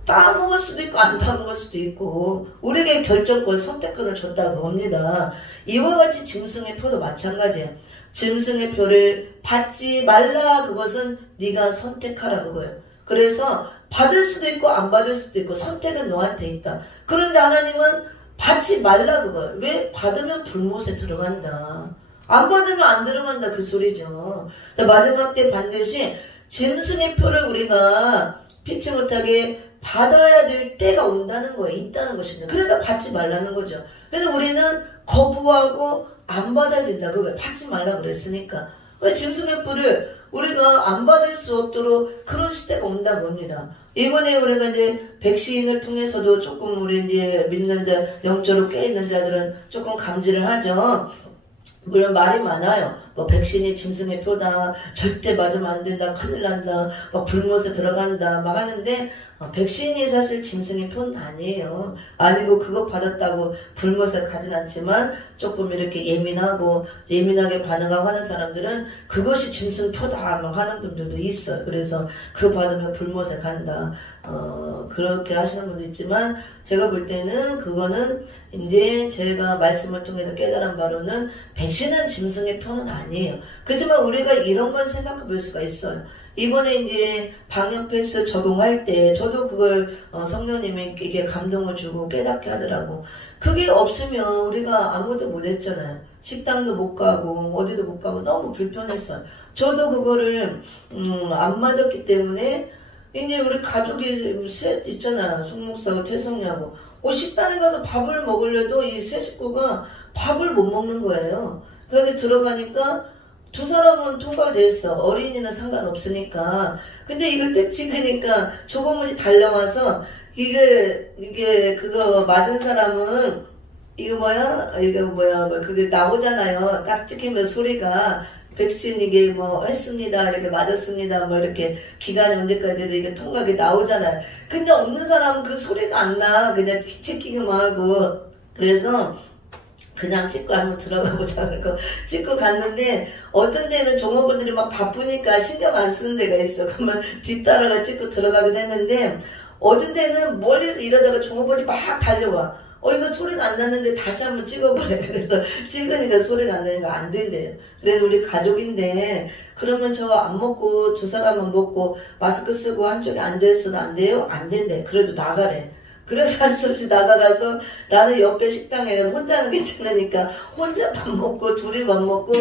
따먹을 수도 있고 안 따먹을 수도 있고 우리에게 결정권, 선택권을 줬다고 합니다. 이와 같이 짐승의 표도 마찬가지예요. 짐승의 표를 받지 말라. 그것은 네가 선택하라 그거예요. 그래서 받을 수도 있고 안 받을 수도 있고 선택은 너한테 있다. 그런데 하나님은 받지 말라 그걸. 왜? 받으면 불못에 들어간다. 안 받으면 안 들어간다 그 소리죠. 마지막 때 반드시 짐승의 표를 우리가 피치 못하게 받아야 될 때가 온다는 거예요. 있다는 것입니다. 그러니까 받지 말라는 거죠. 근데 우리는 거부하고 안 받아야 된다. 그걸 받지 말라 그랬으니까. 짐승의 표를 우리가 안 받을 수 없도록 그런 시대가 온다고 합니다. 이번에 우리가 이제 백신을 통해서도 조금 우리 이제 믿는 자, 영적으로 깨있는 자들은 조금 감지를 하죠. 물론 말이 많아요. 뭐 백신이 짐승의 표다. 절대 맞으면 안 된다. 큰일 난다. 막 불못에 들어간다. 막 하는데 백신이 사실 짐승의 표는 아니에요. 아니고 그거 받았다고 불못에 가진 않지만 조금 이렇게 예민하게 반응하고 하는 사람들은 그것이 짐승 표다 막 하는 분들도 있어요. 그래서 그거 받으면 불못에 간다. 그렇게 하시는 분도 있지만 제가 볼 때는 그거는 이제 제가 말씀을 통해서 깨달은 바로는 백신은 짐승의 표는 아니에요. 그렇지만 우리가 이런 건 생각해 볼 수가 있어요. 이번에 이제 방역 패스 적용할 때 저도 그걸 성령님이 이게 감동을 주고 깨닫게 하더라고. 그게 없으면 우리가 아무도 못 했잖아요. 식당도 못 가고 어디도 못 가고 너무 불편했어요. 저도 그거를 안 맞았기 때문에 이제 우리 가족이 셋 있잖아요. 송목사하고 태성이하고 식당에 가서 밥을 먹으려도 이 세 식구가 밥을 못 먹는 거예요. 그런데 들어가니까 두 사람은 통과돼 있어. 어린이는 상관없으니까. 근데 이걸 딱 찍으니까 조공문이 달려와서 이게 그거 맞은 사람은 이게 뭐야 그게 나오잖아요. 딱 찍히면 소리가 백신 이게 뭐 했습니다. 이렇게 맞았습니다. 뭐 이렇게 기간이 언제까지 해서 이게 통과가 나오잖아요. 근데 없는 사람은 그 소리가 안 나. 그냥 찍히기만 하고. 그래서 그냥 찍고 한번 들어가 보자 그러고 찍고 갔는데 어떤 데는 종업원들이 막 바쁘니까 신경 안 쓰는 데가 있어. 그러면 뒤따라가 찍고 들어가기도 했는데 어떤 데는 멀리서 이러다가 종업원이 막 달려와. 이거 소리가 안 나는데 다시 한번 찍어보래. 그래서 찍으니까 소리가 안 나니까 안 된대요. 그래서 우리 가족인데 그러면 저 안 먹고 저 사람은 먹고 마스크 쓰고 한쪽에 앉아있어도 안 돼요? 안 된대. 그래도 나가래. 그래서 할 수 없이 나가가서 나는 옆에 식당에 가서 혼자는 괜찮으니까 혼자 밥 먹고 둘이 밥 먹고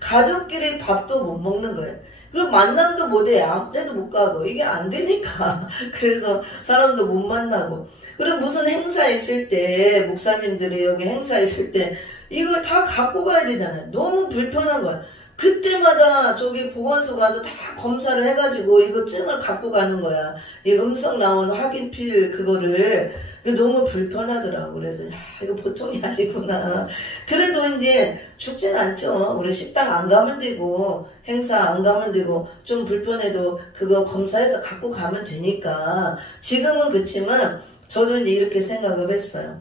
가족끼리 밥도 못 먹는 거예요. 그리고 만남도 못해. 아무 데도 못 가고 이게 안 되니까. 그래서 사람도 못 만나고. 그리고 무슨 행사 있을 때 목사님들이 여기 행사 있을 때 이걸 다 갖고 가야 되잖아요. 너무 불편한 거야. 그때마다 저기 보건소 가서 다 검사를 해가지고 이거 증을 갖고 가는 거야. 이 음성 나온 확인필 그거를. 너무 불편하더라고. 그래서 이거 보통이 아니구나. 그래도 이제 죽진 않죠. 우리 식당 안 가면 되고 행사 안 가면 되고 좀 불편해도 그거 검사해서 갖고 가면 되니까. 지금은 그렇지만 저도 이제 이렇게 생각을 했어요.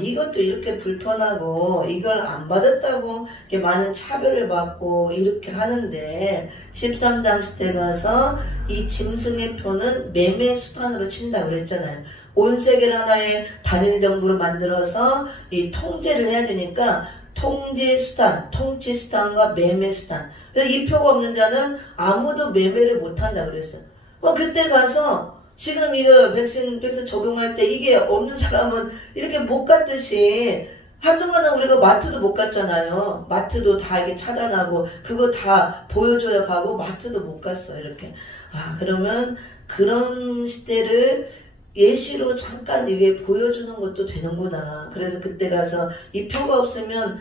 이것도 이렇게 불편하고 이걸 안 받았다고 이렇게 많은 차별을 받고 이렇게 하는데 13장 시대 가서 이 짐승의 표는 매매 수단으로 친다고 그랬잖아요. 온 세계를 하나의 단일 정부로 만들어서 이 통제를 해야 되니까 통제 수단, 통치 수단과 매매 수단. 그래서 이 표가 없는 자는 아무도 매매를 못 한다 그랬어요. 그때 가서 지금 이거 백신 적용할 때 이게 없는 사람은 이렇게 못 갔듯이 한동안은 우리가 마트도 못 갔잖아요. 마트도 다 이렇게 차단하고 그거 다 보여줘야 가고 마트도 못 갔어 이렇게. 그러면 그런 시대를 예시로 잠깐 이게 보여주는 것도 되는구나. 그래서 그때 가서 이 표가 없으면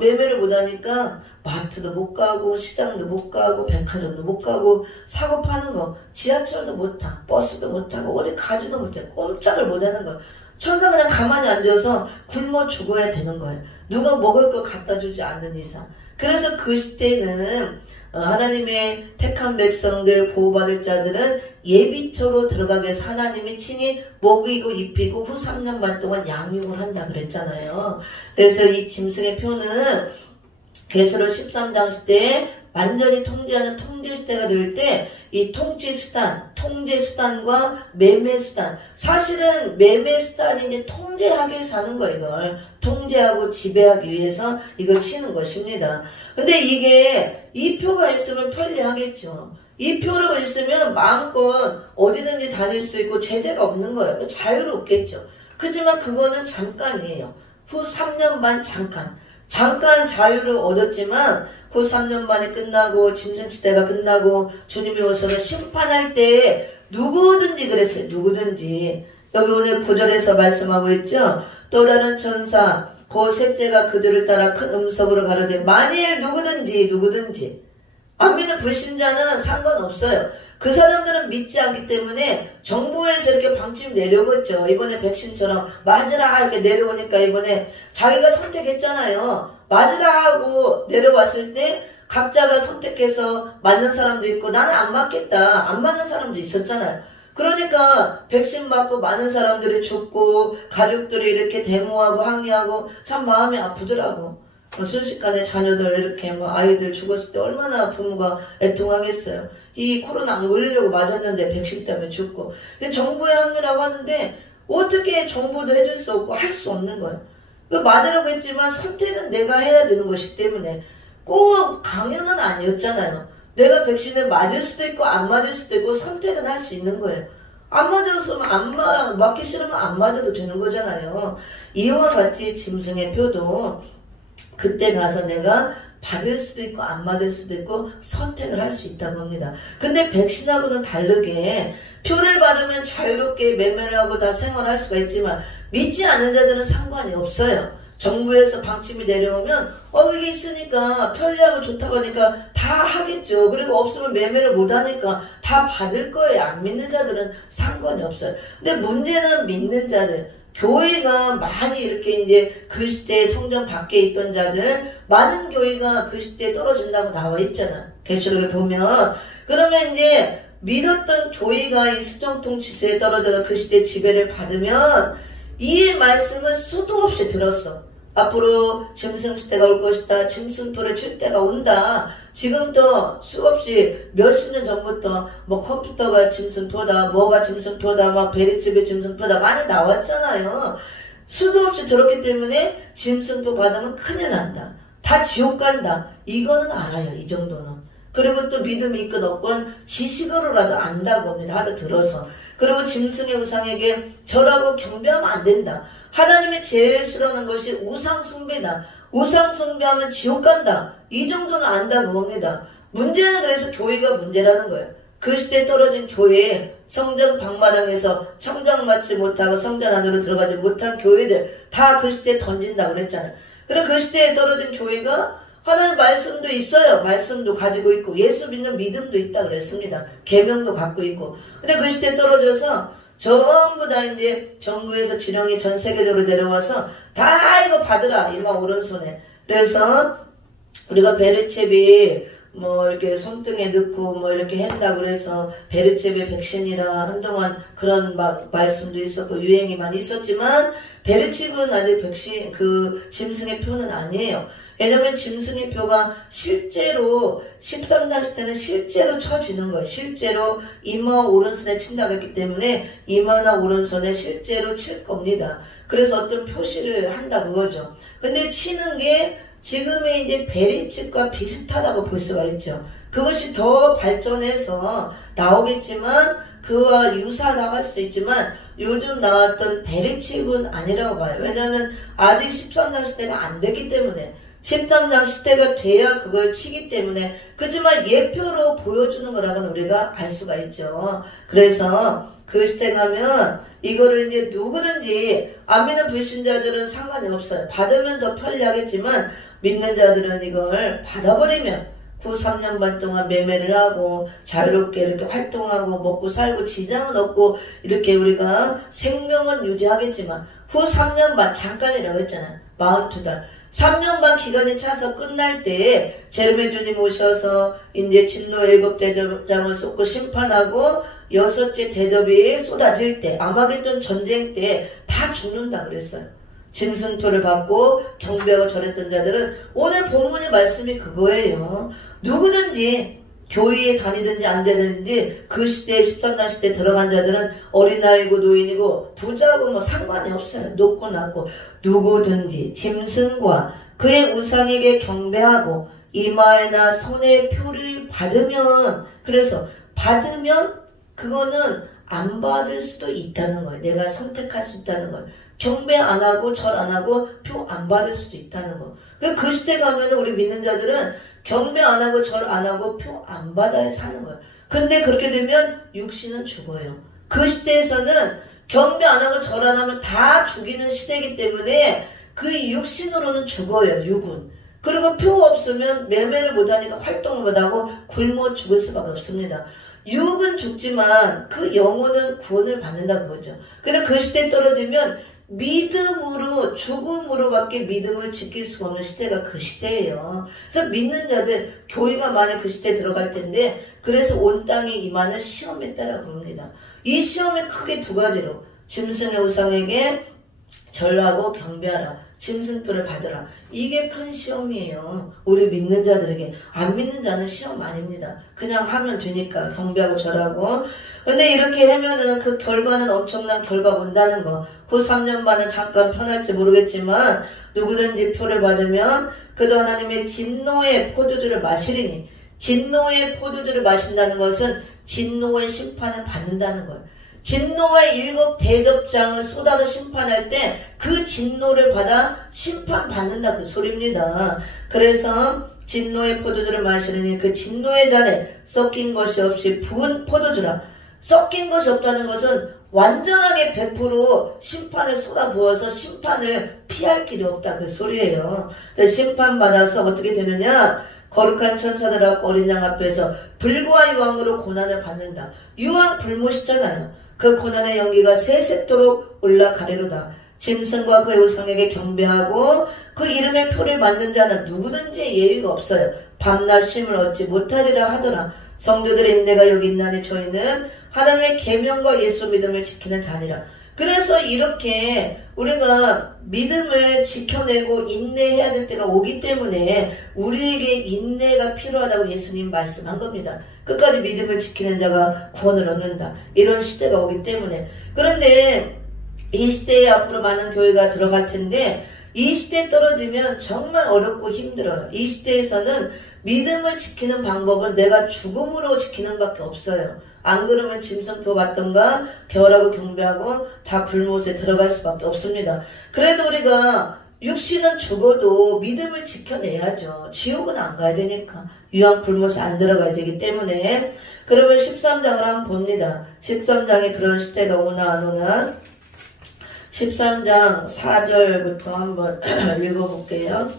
매매를 못하니까 마트도 못 가고 시장도 못 가고 백화점도 못 가고 사고 파는 거 지하철도 못 타 버스도 못 타고 어디 가지도 못해 꼼짝을 못하는 거야. 천사 그냥 가만히 앉아서 굶어 죽어야 되는 거예요. 누가 먹을 거 갖다 주지 않는 이상. 그래서 그 시대는 하나님의 택한 백성들, 보호받을 자들은 예비처로 들어가기 위해서 하나님이 친히 먹이고 입히고 후 3년 반 동안 양육을 한다 그랬잖아요. 그래서 이 짐승의 표는 계시록 13장 시대에 완전히 통제하는 통제시대가 될 때 이 통제수단과 매매수단, 사실은 매매수단이 이제 통제하기 위해서 하는 거예요. 이걸 통제하고 지배하기 위해서 이걸 치는 것입니다. 근데 이게 이 표가 있으면 편리하겠죠. 이 표가 있으면 마음껏 어디든지 다닐 수 있고 제재가 없는 거예요. 자유롭겠죠. 그렇지만 그거는 잠깐이에요. 후 3년 반 잠깐 자유를 얻었지만 후 3년 만에 끝나고 짐승시대가 끝나고 주님이 오셔서 심판할 때 누구든지 그랬어요. 누구든지. 여기 오늘 9절에서 말씀하고 있죠. 또 다른 천사 그 셋째가 그들을 따라 큰 음성으로 가로되 만일 누구든지 안 믿는 불신자는 상관없어요. 그 사람들은 믿지 않기 때문에 정부에서 이렇게 방침 내려오겠죠. 이번에 백신처럼 맞으라 이렇게 내려오니까 이번에 자기가 선택했잖아요. 맞으라 하고 내려왔을 때 각자가 선택해서 맞는 사람도 있고 나는 안 맞겠다. 안 맞는 사람도 있었잖아요. 그러니까 백신 맞고 많은 사람들이 죽고 가족들이 이렇게 데모하고 항의하고 참 마음이 아프더라고. 순식간에 자녀들 이렇게 아이들 죽었을 때 얼마나 부모가 애통하겠어요. 이 코로나 안 걸리려고 맞았는데 백신 때문에 죽고. 근데 정부의 항의라고 하는데 어떻게 정부도 해줄 수 없고 할 수 없는 거예요. 맞으라고 했지만 선택은 내가 해야 되는 것이기 때문에 꼭 강요는 아니었잖아요. 내가 백신을 맞을 수도 있고 안 맞을 수도 있고 선택은 할 수 있는 거예요. 안 맞았으면 맞기 싫으면 안 맞아도 되는 거잖아요. 이와 같이 짐승의 표도 그때 가서 내가 받을 수도 있고 안 받을 수도 있고 선택을 할 수 있다고 합니다. 근데 백신하고는 다르게 표를 받으면 자유롭게 매매를 하고 다 생활할 수가 있지만 믿지 않는 자들은 상관이 없어요. 정부에서 방침이 내려오면 이게 있으니까 편리하고 좋다고 하니까 다 하겠죠. 그리고 없으면 매매를 못하니까 다 받을 거예요. 안 믿는 자들은 상관이 없어요. 근데 문제는 믿는 자들, 교회가 많이 이렇게 이제 그 시대에 성전 밖에 있던 자들, 많은 교회가 그 시대에 떨어진다고 나와 있잖아. 계시록에 보면. 그러면 이제 믿었던 교회가 이 수정통 시대에 떨어져서 그 시대에 지배를 받으면 이 말씀을 수도 없이 들었어. 앞으로 짐승시대가 올 것이다. 짐승표를 칠 때가 온다. 지금도 수없이 몇십 년 전부터 컴퓨터가 짐승표다, 뭐가 짐승표다, 베리집의 짐승표다 많이 나왔잖아요. 수도 없이 들었기 때문에 짐승표 받으면 큰일 난다. 다 지옥 간다. 이거는 알아요. 이 정도는. 그리고 또 믿음이 있건 없건 지식으로라도 안다고 합니다. 하도 들어서. 그리고 짐승의 우상에게 절하고 경배하면 안 된다. 하나님이 제일 싫어하는 것이 우상숭배다. 우상숭배하면 지옥 간다. 이 정도는 안다고 봅니다. 문제는 그래서 교회가 문제라는 거예요. 그 시대에 떨어진 교회에 성전 방마당에서 청정 맞지 못하고 성전 안으로 들어가지 못한 교회들 다 그 시대에 던진다고 그랬잖아요. 그래서 그 시대에 떨어진 교회가 하나님 말씀도 있어요. 말씀도 가지고 있고 예수 믿는 믿음도 있다 그랬습니다. 계명도 갖고 있고. 근데 그 시대에 떨어져서 전부 다 이제 정부에서 지령이 전 세계적으로 내려와서 다 이거 받으라. 이마 오른손에. 그래서 우리가 베르체비 이렇게 손등에 넣고 이렇게 한다고 그래서 베르체비 백신이라 한동안 그런 말씀도 있었고 유행이 많이 있었지만 베르칩은 아직 백신 짐승의 표는 아니에요. 왜냐면 짐승의 표가 실제로 13장 시대는 실제로 쳐지는 거예요. 실제로 이마 오른손에 친다고 했기 때문에 이마나 오른손에 실제로 칠 겁니다. 그래서 어떤 표시를 한다 그거죠. 근데 치는 게 지금의 이제 베리칩과 비슷하다고 볼 수가 있죠. 그것이 더 발전해서 나오겠지만 그와 유사나갈 수도 있지만 요즘 나왔던 베리칩은 아니라고 봐요. 왜냐하면 아직 13장 시대가 안 됐기 때문에 13장 시대가 돼야 그걸 치기 때문에 그렇지만 예표로 보여주는 거라고는 우리가 알 수가 있죠. 그래서 그 시대 가면 이거를 이제 누구든지 안 믿는 불신자들은 상관이 없어요. 받으면 더 편리하겠지만 믿는 자들은 이걸 받아버리면 후 3년 반 동안 매매를 하고 자유롭게 이렇게 활동하고 먹고 살고 지장은 없고 이렇게 우리가 생명은 유지하겠지만 후 3년 반 잠깐이라고 했잖아요. 42달. 3년 반 기간이 차서 끝날 때에 제르메 주님 오셔서 이제 진노 7 대접장을 쏟고 심판하고 6째 대접이 쏟아질 때, 아마겟돈 전쟁 때 다 죽는다 그랬어요. 짐승표를 받고 경배하고 절했던 자들은 오늘 본문의 말씀이 그거예요. 누구든지 교회에 다니든지 안 되든지 그 시대에 13단 시대에 들어간 자들은 어린아이고 노인이고 부자고 뭐 상관이 없어요. 높고 낮고 누구든지 짐승과 그의 우상에게 경배하고 이마에나 손에 표를 받으면, 그래서 받으면 그거는 안 받을 수도 있다는 거예요. 내가 선택할 수 있다는 거예요. 경배 안 하고 절 안 하고 표 안 받을 수도 있다는 거. 그 시대 가면 우리 믿는 자들은 경배 안 하고 절 안 하고 표 안 받아야 사는 거예요. 근데 그렇게 되면 육신은 죽어요. 그 시대에서는 경배 안 하고 절 안 하면 다 죽이는 시대이기 때문에 그 육신으로는 죽어요. 육은. 그리고 표 없으면 매매를 못하니까 활동을 못하고 굶어 죽을 수밖에 없습니다. 육은 죽지만 그 영혼은 구원을 받는다 그거죠. 근데 그 시대에 떨어지면 믿음으로, 죽음으로밖에 믿음을 지킬 수가 없는 시대가 그 시대예요. 그래서 믿는 자들, 교회가 만약 그 시대에 들어갈 텐데, 그래서 온 땅에 임하는 시험에 따라 그럽니다. 이 시험이 크게 두 가지로, 짐승의 우상에게 절하고 경배하라, 짐승표를 받으라. 이게 큰 시험이에요. 우리 믿는 자들에게. 안 믿는 자는 시험 아닙니다. 그냥 하면 되니까 경배하고 절하고. 근데 이렇게 하면은 그 결과는 엄청난 결과가 온다는 거. 후 3년 반은 잠깐 편할지 모르겠지만 누구든지 표를 받으면 그도 하나님의 진노의 포도주를 마시리니, 진노의 포도주를 마신다는 것은 진노의 심판을 받는다는 거예요. 진노의 7 대접장을 쏟아서 심판할 때 그 진노를 받아 심판받는다 그 소리입니다. 그래서 진노의 포도주를 마시느니 그 진노의 잔에 섞인 것이 없이 부은 포도주라. 섞인 것이 없다는 것은 완전하게 100% 심판을 쏟아부어서 심판을 피할 길이 없다 그 소리예요. 심판받아서 어떻게 되느냐, 거룩한 천사들하고 어린 양 앞에서 불과 유황으로 고난을 받는다. 유황 불못이잖아요. 그 고난의 연기가 새새도록 올라가리로다. 짐승과 그의 우상에게 경배하고 그 이름의 표를 받는 자는 누구든지 예의가 없어요. 밤낮 쉼을 얻지 못하리라 하더라. 성도들의 인내가 여기 있나니 저희는 하나님의 계명과 예수 믿음을 지키는 자니라. 그래서 이렇게 우리가 믿음을 지켜내고 인내해야 될 때가 오기 때문에 우리에게 인내가 필요하다고 예수님 말씀한 겁니다. 끝까지 믿음을 지키는 자가 구원을 얻는다. 이런 시대가 오기 때문에. 그런데 이 시대에 앞으로 많은 교회가 들어갈 텐데 이 시대에 떨어지면 정말 어렵고 힘들어요. 이 시대에서는 믿음을 지키는 방법은 내가 죽음으로 지키는 밖에 없어요. 안 그러면 짐승표 받던가 결하고 경배하고 다 불못에 들어갈 수밖에 없습니다. 그래도 우리가 육신은 죽어도 믿음을 지켜내야죠. 지옥은 안 가야 되니까. 유황 불못에 안 들어가야 되기 때문에. 그러면 13장을 한번 봅니다. 13장에 그런 시대가 오나 안 오나. 13장 4절부터 한번 읽어볼게요.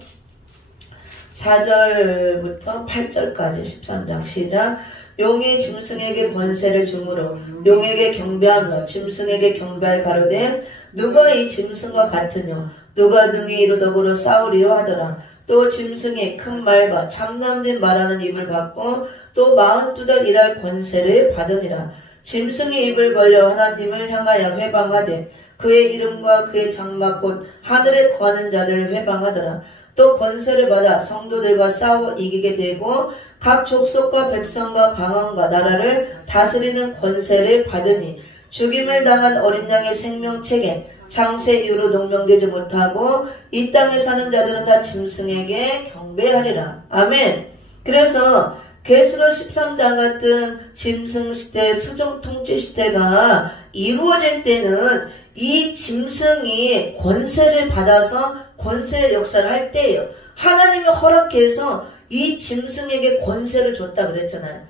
4절부터 8절까지 13장 시작. 용이 짐승에게 권세를 주므로 용에게 경배하며 짐승에게 경배할 가로되 누가 이 짐승과 같으뇨 누가 등에 이루더불어 싸우리요 하더라. 또 짐승이 큰 말과 참남진 말하는 입을 받고 또 42달 일할 권세를 받으니라. 짐승이 입을 벌려 하나님을 향하여 회방하되 그의 이름과 그의 장막 곧 하늘에 거하는 자들을 회방하더라. 또 권세를 받아 성도들과 싸워 이기게 되고 각 족속과 백성과 방언과 나라를 다스리는 권세를 받으니 죽임을 당한 어린 양의 생명책에 창세 이후로 농명되지 못하고 이 땅에 사는 자들은 다 짐승에게 경배하리라. 아멘. 그래서 계시록 13장 같은 짐승 시대, 수종 통치 시대가 이루어질 때는 이 짐승이 권세를 받아서 권세의 역사를 할 때예요. 하나님이 허락해서 이 짐승에게 권세를 줬다 그랬잖아요.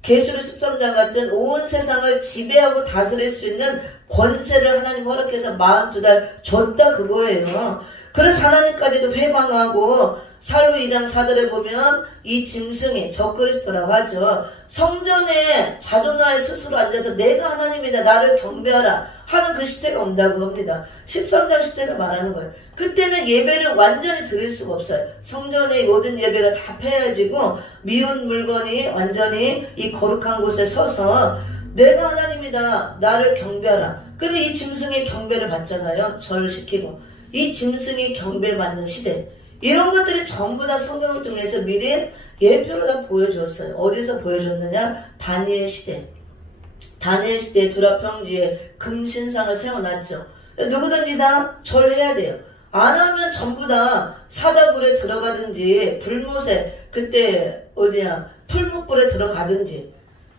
계시록 13장 같은 온 세상을 지배하고 다스릴 수 있는 권세를 하나님 허락해서 42달 줬다 그거예요. 그래서 하나님까지도 회방하고 살로 2장 4절에 보면 이 짐승이 적그리스도라고 하죠. 성전에 자존하에 스스로 앉아서 내가 하나님이다 나를 경배하라 하는 그 시대가 온다고 합니다. 13장 시대를 말하는 거예요. 그때는 예배를 완전히 드릴 수가 없어요. 성전의 모든 예배가 다 폐해지고 미운 물건이 완전히 이 거룩한 곳에 서서 내가 하나님이다 나를 경배하라. 근데 이 짐승이 경배를 받잖아요. 절을 시키고 이 짐승이 경배받는 시대, 이런 것들이 전부 다 성경을 통해서 미리 예표로 다 보여줬어요. 어디서 보여줬느냐? 다니엘 시대. 다니엘 시대에 두라평지에 금신상을 세워놨죠. 누구든지 다 절해야 돼요. 안 하면 전부 다 사자굴에 들어가든지 불못에 그때 어디야 풀목불에 들어가든지,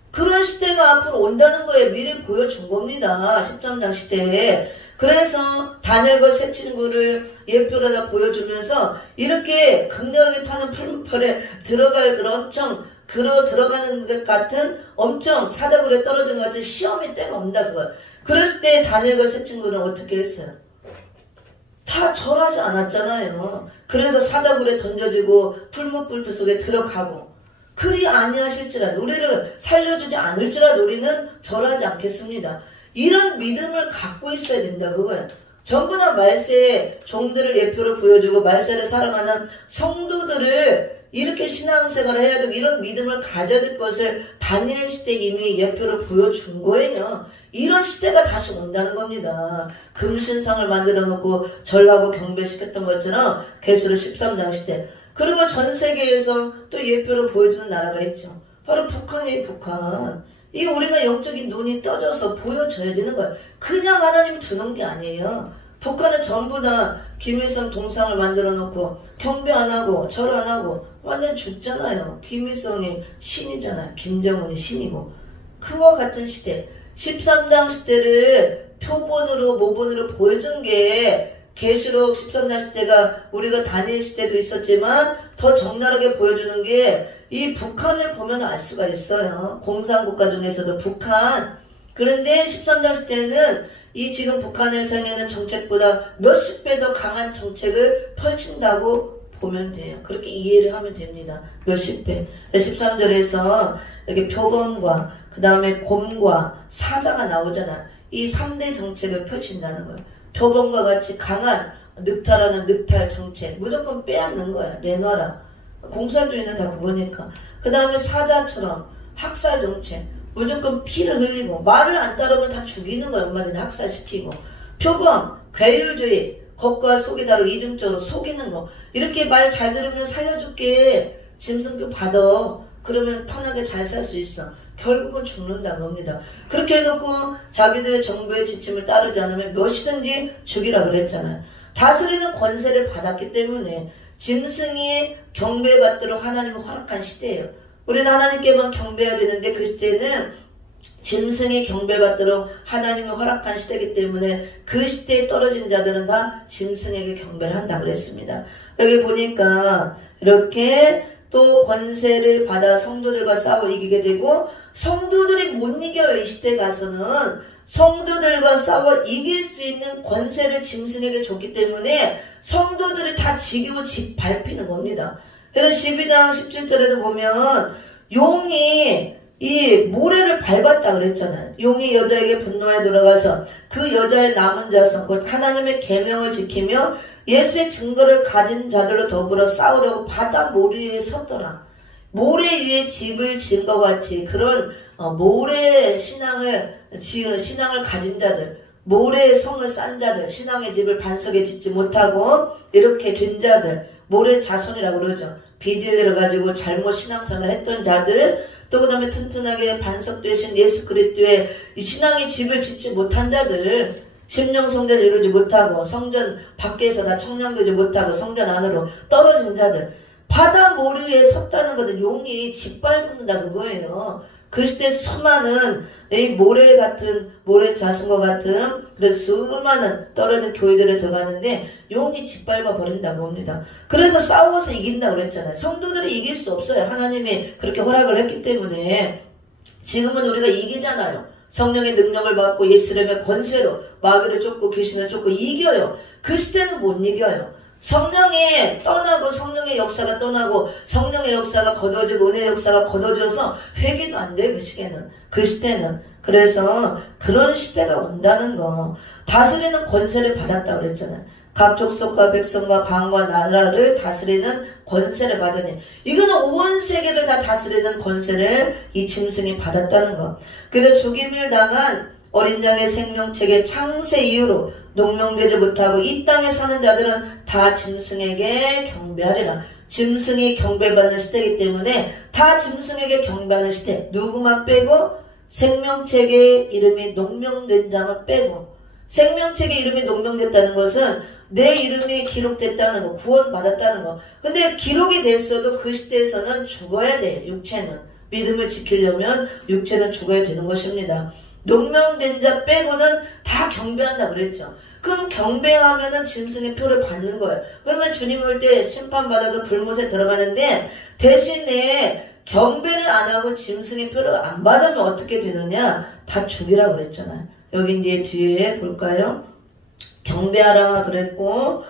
그런 시대가 앞으로 온다는 거에 미리 보여준 겁니다. 13장 시대에. 그래서 다니엘과 세 친구를 예표로 다 보여주면서 이렇게 극렬하게 타는 풀무불에 들어갈 그런 엄청 들어가는 것 같은 엄청 사자굴에 떨어진 것 같은 시험의 때가 온다 그걸. 그랬을 때 다니엘과 세 친구는 어떻게 했어요? 다 절하지 않았잖아요. 그래서 사자굴에 던져지고 풀무불 속에 들어가고, 그리 아니하실지라도 우리를 살려주지 않을지라도 우리는 절하지 않겠습니다. 이런 믿음을 갖고 있어야 된다 그거예요. 전부 다 말세의 종들을 예표로 보여주고 말세를 살아가는 성도들을 이렇게 신앙생활을 해야 되고 이런 믿음을 가져야 될 것을 다니엘 시대 이미 예표로 보여준 거예요. 이런 시대가 다시 온다는 겁니다. 금신상을 만들어 놓고 절하고 경배시켰던 것처럼 계시록 13장 시대. 그리고 전 세계에서 또 예표로 보여주는 나라가 있죠. 바로 북한이에요. 북한. 이 우리가 영적인 눈이 떠져서 보여줘야 되는 거예요. 그냥 하나님 두는 게 아니에요. 북한은 전부 다 김일성 동상을 만들어 놓고 경배 안 하고 절 안 하고 완전 죽잖아요. 김일성이 신이잖아요. 김정은이 신이고. 그와 같은 시대, 13장 시대를 표본으로 모본으로 보여준 게 계시록 13장 시대가 우리가 다니엘 시대도 있었지만 더 적나라하게 보여주는 게 이 북한을 보면 알 수가 있어요. 공산국가 중에서도 북한. 그런데 13장 시대는 이 지금 북한의 생기는 정책보다 몇십 배 더 강한 정책을 펼친다고 보면 돼요. 그렇게 이해를 하면 됩니다. 몇십 배. 13절에서 이렇게 표범과 그 다음에 곰과 사자가 나오잖아. 이 3대 정책을 펼친다는 거예요. 표범과 같이 강한 늑탈하는 늑탈 정책. 무조건 빼앗는 거야. 내놔라. 공산주의는 다 그거니까. 그 다음에 사자처럼 학살 정책. 무조건 피를 흘리고 말을 안 따르면 다 죽이는 거야. 얼마든지 학살시키고. 표범, 괴율주의. 겉과 속이 다르고 이중적으로 속이는 거. 이렇게 말 잘 들으면 살려줄게. 짐승표 받아. 그러면 편하게 잘 살 수 있어. 결국은 죽는다는 겁니다. 그렇게 해놓고 자기들의 정부의 지침을 따르지 않으면 몇이든지 죽이라 그랬잖아요. 다스리는 권세를 받았기 때문에 짐승이 경배받도록 하나님이 허락한 시대예요. 우리는 하나님께만 경배해야 되는데 그 시대는 짐승이 경배받도록 하나님이 허락한 시대이기 때문에 그 시대에 떨어진 자들은 다 짐승에게 경배를 한다고 그랬습니다. 여기 보니까 이렇게 또 권세를 받아 성도들과 싸워 이기게 되고, 성도들이 못 이겨요. 이 시대 가서는 성도들과 싸워 이길 수 있는 권세를 짐승에게 줬기 때문에 성도들이 다 지기고 밟히는 겁니다. 그래서 12장 17절에도 보면 용이 이 모래를 밟았다 그랬잖아요. 용이 여자에게 분노에 돌아가서 그 여자의 남은 자손 곧 하나님의 계명을 지키며 예수의 증거를 가진 자들로 더불어 싸우려고 바다 모래 위에 섰더라. 모래 위에 집을 지은 것 같이 그런 모래 신앙을 가진 자들, 모래의 성을 싼 자들, 신앙의 집을 반석에 짓지 못하고 이렇게 된 자들, 모래 자손이라고 그러죠. 빚을 내려가지고 잘못 신앙생활을 했던 자들, 또 그 다음에 튼튼하게 반석 되신 예수 그리스도의 이 신앙의 집을 짓지 못한 자들, 심령 성전을 이루지 못하고 성전 밖에서 다 청량되지 못하고 성전 안으로 떨어진 자들, 바다 모래 위에 섰다는 것은 용이 짓밟는다 그거예요. 그 시대 수많은 이 모래 자승과 같은 그래서 수많은 떨어진 교회들에 들어가는데 용이 짓밟아 버린다고 합니다. 그래서 싸워서 이긴다고 그랬잖아요. 성도들이 이길 수 없어요. 하나님이 그렇게 허락을 했기 때문에. 지금은 우리가 이기잖아요. 성령의 능력을 받고 예수님의 권세로 마귀를 쫓고 귀신을 쫓고 이겨요. 그 시대는 못 이겨요. 성령이 떠나고 성령의 역사가 떠나고 성령의 역사가 걷어지고 은혜의 역사가 걷어져서 회개도 안 돼. 그 시기에는. 그 시대는. 그래서 그런 시대가 온다는 거. 다스리는 권세를 받았다고 그랬잖아요. 각 족속과 백성과 방과 나라를 다스리는 권세를 받으니 이거는 온 세계를 다 다스리는 권세를 이 짐승이 받았다는 거. 그래서 죽임을 당한 어린 양의 생명책의 창세 이후로 농명되지 못하고 이 땅에 사는 자들은 다 짐승에게 경배하리라. 짐승이 경배받는 시대이기 때문에 다 짐승에게 경배하는 시대. 누구만 빼고 생명책의 이름이 농명된 자만 빼고. 생명책의 이름이 농명됐다는 것은 내 이름이 기록됐다는 거, 구원받았다는 거. 근데 기록이 됐어도 그 시대에서는 죽어야 돼. 육체는. 믿음을 지키려면 육체는 죽어야 되는 것입니다. 농명된 자 빼고는 다 경배한다 그랬죠. 그럼 경배하면은 짐승의 표를 받는 거예요. 그러면 주님 올 때 심판받아도 불못에 들어가는데 대신에 경배를 안 하고 짐승의 표를 안 받으면 어떻게 되느냐? 다 죽이라 그랬잖아요. 여기 이제 뒤에 볼까요? 경배하라 그랬고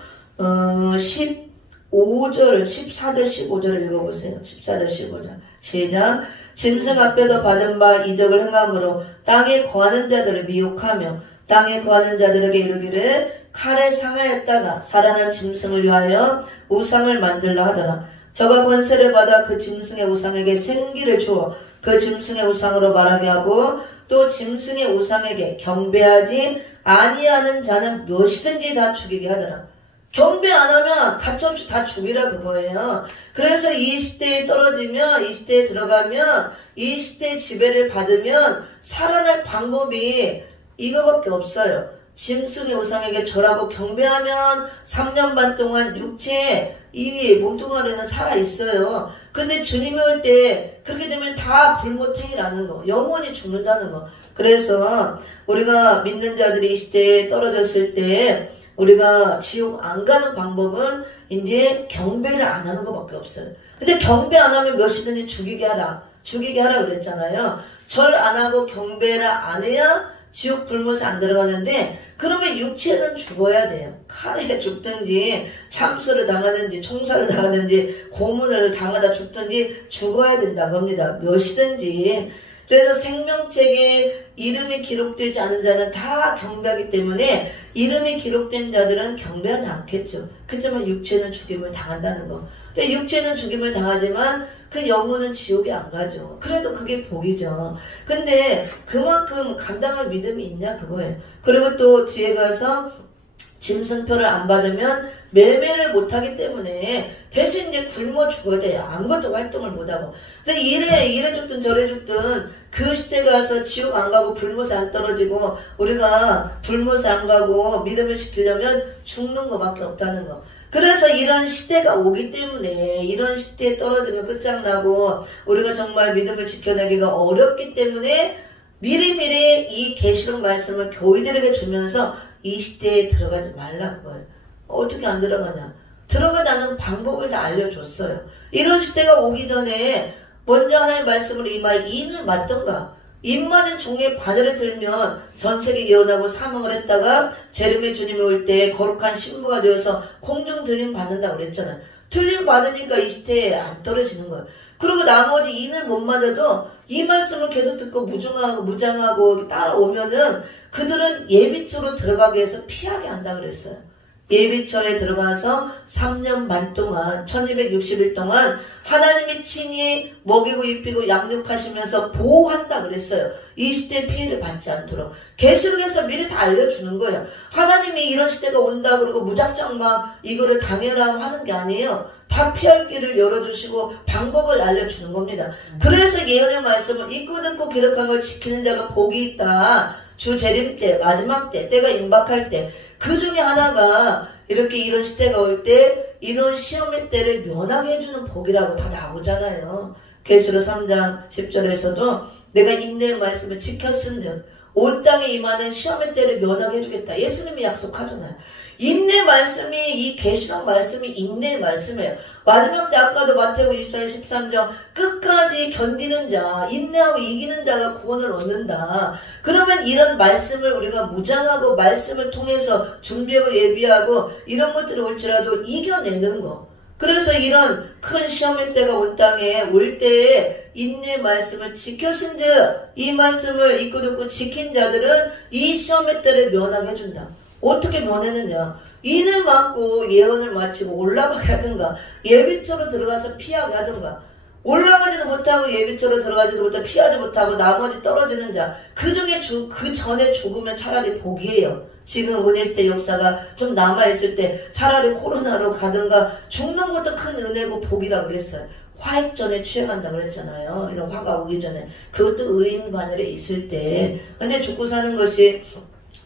15절, 14절, 15절을 읽어보세요. 14절, 15절. 시작. 짐승 앞에도 받은 바 이적을 행함으로 땅에 거하는 자들을 미혹하며 땅에 거하는 자들에게 이르기를 칼에 상하였다가 살아난 짐승을 위하여 우상을 만들라 하더라. 저가 권세를 받아 그 짐승의 우상에게 생기를 주어 그 짐승의 우상으로 말하게 하고 또 짐승의 우상에게 경배하지 아니하는 자는 무엇이든지 다 죽이게 하더라. 경배 안 하면 가차없이 다 죽이라 그거예요. 그래서 이 시대에 떨어지면, 이 시대에 들어가면, 이 시대의 지배를 받으면 살아날 방법이 이거밖에 없어요. 짐승의 우상에게 절하고 경배하면 3년 반 동안 육체에 이 몸뚱아리는 살아있어요. 근데 주님이 올 때 그렇게 되면 다 불못행이라는 거. 영원히 죽는다는 거. 그래서 우리가 믿는 자들이 이 시대에 떨어졌을 때 우리가 지옥 안 가는 방법은 이제 경배를 안 하는 것밖에 없어요. 근데 경배 안 하면 몇이든지 죽이게 하라. 죽이게 하라 그랬잖아요. 절 안 하고 경배를 안 해야 지옥 불못에 안 들어가는데 그러면 육체는 죽어야 돼요. 칼에 죽든지 참수를 당하든지 총살을 당하든지 고문을 당하다 죽든지 죽어야 된다고 합니다. 몇이든지. 그래서 생명책에 이름이 기록되지 않은 자는 다 경배하기 때문에 이름이 기록된 자들은 경배하지 않겠죠. 그렇지만 육체는 죽임을 당한다는 거. 근데 육체는 죽임을 당하지만 그 영혼은 지옥에 안 가죠. 그래도 그게 복이죠. 근데 그만큼 감당할 믿음이 있냐 그거예요. 그리고 또 뒤에 가서 짐승표를 안 받으면 매매를 못하기 때문에 대신 이제 굶어 죽어야 돼요. 아무것도 활동을 못하고. 그래서 이래 죽든 저래 죽든 그 시대 가서 지옥 안 가고 불못에 안 떨어지고 우리가 불못에 안 가고 믿음을 지키려면 죽는 것밖에 없다는 거. 그래서 이런 시대가 오기 때문에 이런 시대에 떨어지면 끝장나고 우리가 정말 믿음을 지켜내기가 어렵기 때문에 미리미리 이 계시록 말씀을 교회들에게 주면서 이 시대에 들어가지 말라는 거예요. 어떻게 안 들어가냐? 들어가자는 방법을 다 알려줬어요. 이런 시대가 오기 전에 먼저 하나의 말씀으로 임하여 인을 맞던가 인 맞은 종의 바늘을 들면 전세계 예언하고 사망을 했다가 재림의 주님이 올 때 거룩한 신부가 되어서 공중 들림 받는다고 그랬잖아요. 들림 받으니까 이 시대에 안 떨어지는 거예요. 그리고 나머지 인을 못 맞아도 이 말씀을 계속 듣고 무장하고 따라오면은 그들은 예비처로 들어가기 위해서 피하게 한다 그랬어요. 예비처에 들어가서 3년 반 동안 1260일 동안 하나님이 친히 먹이고 입히고 양육하시면서 보호한다 그랬어요. 이 시대에 피해를 받지 않도록. 계시록에서 미리 다 알려주는 거예요. 하나님이 이런 시대가 온다 그러고 무작정 막 이거를 당해라 하는 게 아니에요. 다 피할 길을 열어주시고 방법을 알려주는 겁니다. 그래서 예언의 말씀은 읽고 듣고 기록한 걸 지키는 자가 복이 있다. 주 재림 때, 마지막 때, 때가 임박할 때 그 중에 하나가 이렇게 이런 시대가 올 때 이런 시험의 때를 면하게 해주는 복이라고 다 나오잖아요. 계시록 3장 10절에서도 내가 인내의 말씀을 지켰은즉 온 땅에 임하는 시험의 때를 면하게 해주겠다. 예수님이 약속하잖아요. 인내 말씀이 이 계시록 말씀이 인내의 말씀이에요. 마지막 때 아까도 마태복음 24장 13절 끝까지 견디는 자, 인내하고 이기는 자가 구원을 얻는다. 그러면 이런 말씀을 우리가 무장하고 말씀을 통해서 준비하고 예비하고 이런 것들이 올지라도 이겨내는 거. 그래서 이런 큰 시험의 때가 온 땅에 올 때에 인내의 말씀을 지켰은즉 이 말씀을 읽고 듣고 지킨 자들은 이 시험의 때를 면하게 해준다. 어떻게 면하느냐? 인을 맞고 예언을 마치고 올라가게 하든가 예비처로 들어가서 피하게 하든가 올라가지도 못하고 예비처로 들어가지도 못하고 피하지 못하고 나머지 떨어지는 자 그 중에 그 전에 죽으면 차라리 복이에요. 지금 은혜시대 역사가 좀 남아있을 때 차라리 코로나로 가든가 죽는 것도 큰 은혜고 복이라 그랬어요. 화익전에 취해간다 그랬잖아요. 이런 화가 오기 전에. 그것도 의인반열에 있을 때. 근데 죽고 사는 것이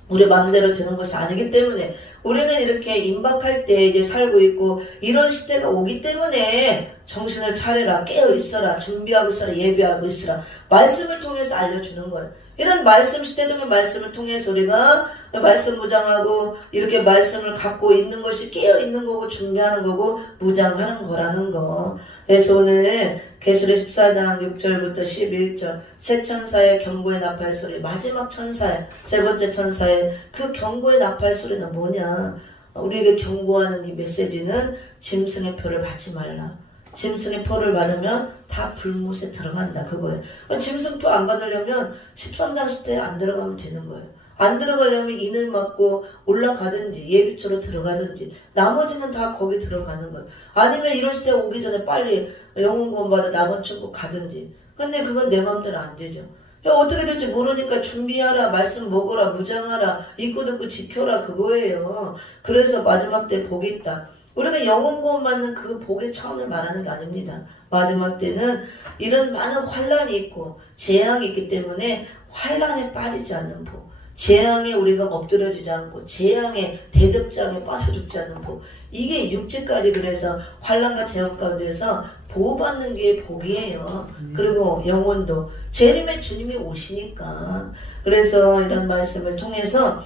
우리 마음대로 되는 것이 아니기 때문에 우리는 이렇게 임박할 때 이제 살고 있고 이런 시대가 오기 때문에 정신을 차려라, 깨어 있어라, 준비하고 있어라, 예비하고 있어라. 말씀을 통해서 알려주는 거예요. 이런 말씀, 시대적인 말씀을 통해서 우리가 말씀 무장하고 이렇게 말씀을 갖고 있는 것이 깨어 있는 거고 준비하는 거고 무장하는 거라는 거. 그래서 오늘 계시록 14장 6절부터 11절 새 천사의 경고의 나팔 소리, 마지막 천사의 세 번째 천사의 그 경고의 나팔 소리는 뭐냐? 우리에게 경고하는 이 메시지는 짐승의 표를 받지 말라. 짐승의 표를 받으면 다 불못에 들어간다. 그거예요. 짐승표 안 받으려면 13장 시대에 안 들어가면 되는 거예요. 안 들어가려면 인을 맞고 올라가든지 예비처로 들어가든지 나머지는 다 거기 들어가는 거예요. 아니면 이런 시대 오기 전에 빨리 영혼구원 받아 낙원 천국 가든지. 근데 그건 내 마음대로 안 되죠. 어떻게 될지 모르니까 준비하라, 말씀 먹어라, 무장하라, 읽고 듣고 지켜라 그거예요. 그래서 마지막 때 복이 있다. 우리가 영혼구원 받는 그 복의 차원을 말하는 게 아닙니다. 마지막 때는 이런 많은 환란이 있고 재앙이 있기 때문에 환란에 빠지지 않는 복, 재앙에 우리가 엎드려지지 않고 재앙에 대접장에 빠져 죽지 않는 복, 이게 육체까지 그래서 환란과 재앙 가운데서 보호받는 게 복이에요. 그리고 영혼도 재림의 주님이 오시니까. 그래서 이런 말씀을 통해서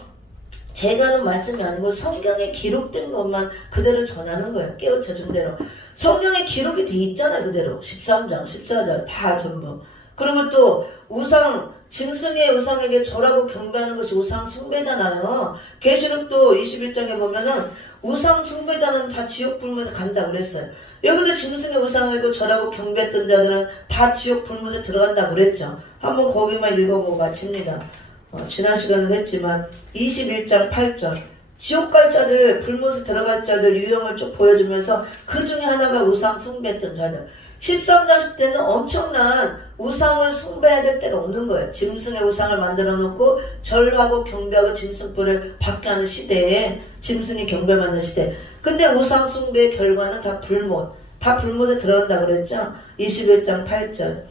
제가 하는 말씀이 아니고 성경에 기록된 것만 그대로 전하는 거예요. 깨우쳐 준 대로. 성경에 기록이 돼 있잖아요. 그대로. 13장, 14절 다 전부. 그리고 또 우상, 짐승의 우상에게 절하고 경배하는 것이 우상 숭배잖아요. 계시록도 21장에 보면은 우상 숭배자는 다 지옥 불못에 간다 그랬어요. 여기도 짐승의 우상에게 절하고 경배했던 자들은 다 지옥 불못에 들어간다 그랬죠. 한번 거기만 읽어보고 마칩니다. 지난 시간에도 했지만 21장 8절 지옥 갈 자들, 불못에 들어갈 자들 유형을 쭉 보여주면서 그 중에 하나가 우상 숭배했던 자들. 13장 시대는 엄청난 우상을 숭배해야 될 때가 오는 거예요. 짐승의 우상을 만들어 놓고 절하고 경배하고 짐승뿔을 받게 하는 시대에 짐승이 경배받는 시대. 근데 우상 숭배의 결과는 다 불못. 다 불못에 들어간다고 그랬죠. 21장 8절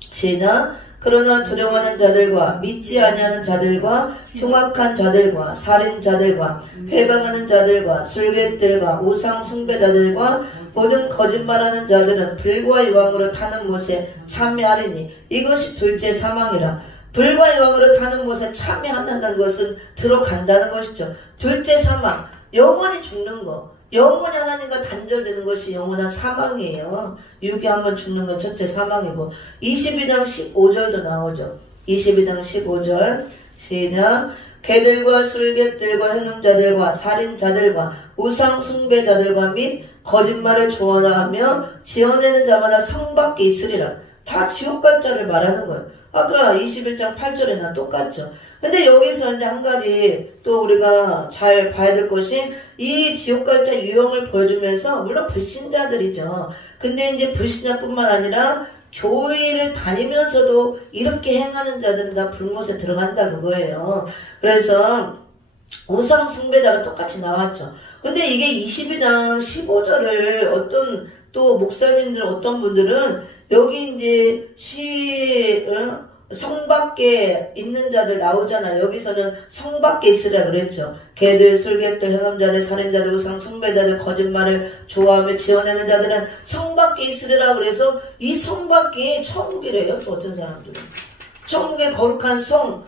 시작. 그러나 두려워하는 자들과 믿지 아니하는 자들과 흉악한 자들과 살인자들과 회방하는 자들과 술객들과 우상 숭배자들과 모든 거짓말하는 자들은 불과 유황으로 타는 못에 참여하리니 이것이 둘째 사망이라. 불과 유황으로 타는 못에 참여한다는 것은 들어간다는 것이죠. 둘째 사망, 영원히 죽는 거. 영원히 하나님과 단절되는 것이 영원한 사망이에요. 육이 한번 죽는 건 첫째 사망이고 22장 15절도 나오죠. 22장 15절 시작. 개들과 술객들과 행음자들과 살인자들과 우상 숭배자들과 및 거짓말을 좋아하며 지어내는 자마다 성 밖에 있으리라. 다 지옥 갈 자를 말하는 거예요. 아까 21장 8절에나 똑같죠. 근데 여기서 이제 한 가지 또 우리가 잘 봐야 될 것이 이 지옥 갈 자 유형을 보여주면서 물론 불신자들이죠. 근데 이제 불신자뿐만 아니라 교회를 다니면서도 이렇게 행하는 자들은 다 불못에 들어간다 그거예요. 그래서 우상 숭배자가 똑같이 나왔죠. 근데 이게 22장 15절을 어떤 또 목사님들 어떤 분들은 여기 이제 성 밖에 있는 자들 나오잖아요. 여기서는 성 밖에 있으라 그랬죠. 개들, 술객들, 행음자들, 살인자들, 우상 숭배자들, 거짓말을 좋아하며 지어내는 자들은 성 밖에 있으리라 그래서 이 성 밖이 천국이래요. 또 어떤 사람들은. 천국에 거룩한 성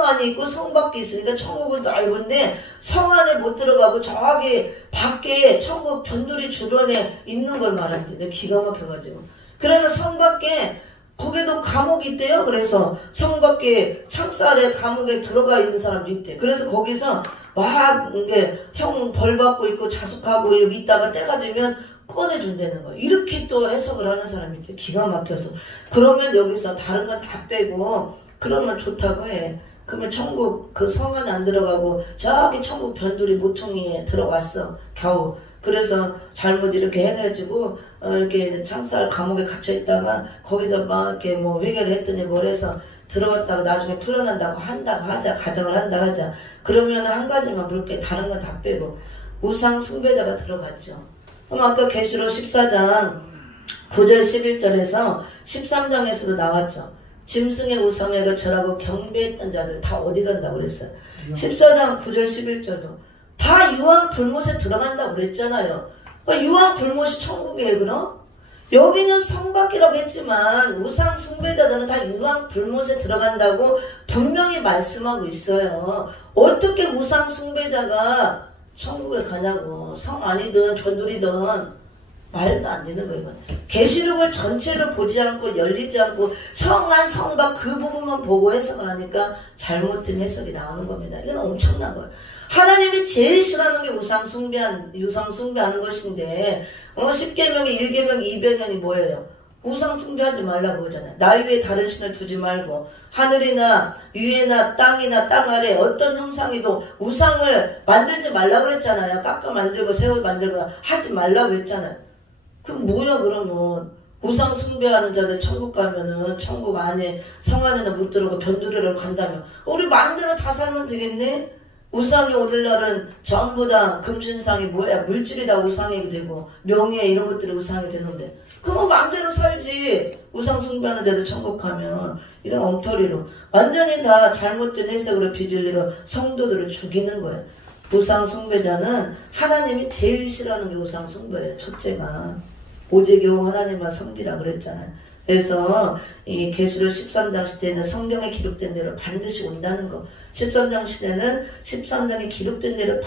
안이 있고 성 밖에 있으니까 천국은 넓은데 성 안에 못 들어가고 저기 밖에 천국 변두리 주변에 있는 걸 말한대. 기가 막혀가지고. 그래서 성 밖에 거기도 감옥이 있대요. 그래서 성 밖에 창살에 감옥에 들어가 있는 사람도 있대. 그래서 거기서 막 이게 형 벌 받고 있고 자숙하고 여기 있다가 때가 되면 꺼내준다는 거예요. 이렇게 또 해석을 하는 사람이 있대. 기가 막혀서. 그러면 여기서 다른 건 다 빼고 그러면 좋다고 해. 그러면 천국 그 성 안에 안 들어가고 저기 천국 변두리 모퉁이에 들어갔어. 겨우. 그래서 잘못 이렇게 해가지고 이렇게 창살 감옥에 갇혀 있다가 거기서 막 이렇게 뭐 회개를 했더니 뭘 해서 들어갔다가 나중에 풀려난다고 한다고 하자. 가정을 한다 하자. 그러면 한 가지만 물게. 다른 건 다 빼고 우상 숭배자가 들어갔죠. 그럼 아까 계시록 14장 9절 11절에서 13장에서도 나왔죠. 짐승의 우상에게 절하고 경배했던 자들 다 어디 간다고 그랬어요. 14장 9절 11절도 다 유황 불못에 들어간다고 그랬잖아요. 유황 불못이 천국이에요. 그럼? 여기는 성밖이라고 했지만 우상 숭배자들은 다 유황 불못에 들어간다고 분명히 말씀하고 있어요. 어떻게 우상 숭배자가 천국에 가냐고. 성 아니든 변두리든 말도 안 되는 거예요. 계시록을 전체로 보지 않고 열리지 않고 성안 성밖 그 부분만 보고 해석을 하니까 잘못된 해석이 나오는 겁니다. 이건 엄청난 거예요. 하나님이 제일 싫어하는 게 우상 숭배하는 것인데 10계명의 1계명 2계명이 뭐예요? 우상 숭배하지 말라고 그러잖아요. 나 위에 다른 신을 두지 말고 하늘이나 위에나 땅이나 땅 아래 어떤 형상이도 우상을 만들지 말라고 그랬잖아요. 깎아 만들고 새우 만들고 하지 말라고 했잖아요. 그럼 뭐야 그러면 우상 숭배하는 자들 천국 가면은 천국 안에 성 안에는 못 들어가고 변두리로 간다면 우리 마음대로 다 살면 되겠네. 우상이 오늘날은 전부 다 금신상이 뭐야 물질이 다 우상이 되고 명예 이런 것들이 우상이 되는데 그럼 마음대로 살지. 우상 숭배하는 데도 천국 가면 이런 엉터리로 완전히 다 잘못된 해석으로 비질리로 성도들을 죽이는 거예요. 우상 숭배자는 하나님이 제일 싫어하는 게 우상 숭배예요. 첫째가 오직 여호와 하나님만 섬기라 그랬잖아요. 그래서 이 계시록 13장 시대에는 성경에 기록된 대로 반드시 온다는 거. 13장 시대는 13장에 기록된 대로